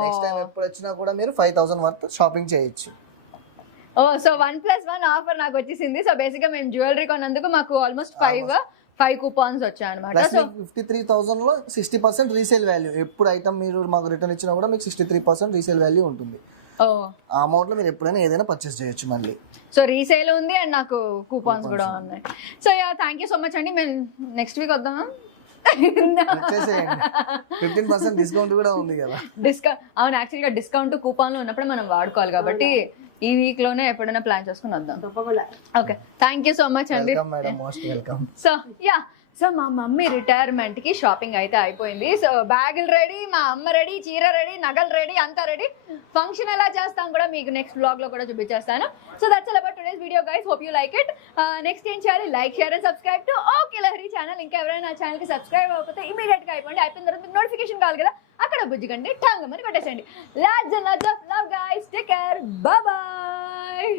నెక్స్ట్ టైం ఎప్పుడు వచ్చినా కూడా మీరు 5,000 వర్త్ షాపింగ్ చేయొచ్చు. సో 1+1 ఆఫర్ నాకు వచ్చేసింది. సో బేసిక్ గా మేము జ్యువెలరీ కొన్నందుకు మాకు ఆల్మోస్ట్ 5 కూపన్స్ వచ్చాయి అనమాట. సో 53,000 లో 60% రీసేల్ వాల్యూ. ఎప్పుడు ఐటమ్ మీరు మాకు రిటర్న్ ఇచ్చినా కూడా మీకు 63% రీసేల్ వాల్యూ ఉంటుంది. ఆ అమౌంట్ లో మీరు ఎప్పుడైనా ఏదైనా పర్చేస్ చేయొచ్చు మళ్ళీ. సో రీసేల్ ఉంది అండ్ నాకు కూపన్స్ కూడా ఉన్నాయి. So thank you so much అండి. మేము నెక్స్ట్ వీక్ వద్దామా? 15% డిస్కౌంట్ కూడా ఉంది కదా. అవును, యాక్చువల్గా డిస్కౌంట్ కూపన్లు ఉన్నప్పుడు మనం వాడుకోవాలి కాబట్టి ఈ వీక్ లోనే ఎప్పుడైనా ప్లాన్ చేసుకుని వద్దాం. Okay, thank you so much అండి. సో మా మమ్మీ రిటైర్మెంట్ కి షాపింగ్ అయితే అయిపోయింది. సో బ్యాగులు రెడీ, మా అమ్మ రెడీ, చీర రెడీ, నగలు రెడీ, అంతా రెడీ. ఫంక్షన్ ఎలా చేస్తాం కూడా మీకు నెక్స్ట్ బ్లాగ్ లో కూడా చూపించేస్తాను. So that's all about today's video guys. Hope you like it. Next ఏం చేయాలి? Like, share and subscribe to okay Lahari channel. ఇంకా ఎవరైనా నా ఛానల్ కి సబ్స్క్రైబ్ అవ్వకపోతే ఇమీడియట్ గా అయిపోండి. అయిపోయిన తర్వాత మీకు నోటిఫికేషన్ కావాలి కదా, అక్కడ బుజ్జిగండి టాంగమని కొట్టేసండి. Lots and lots of love guys. Take care, bye by.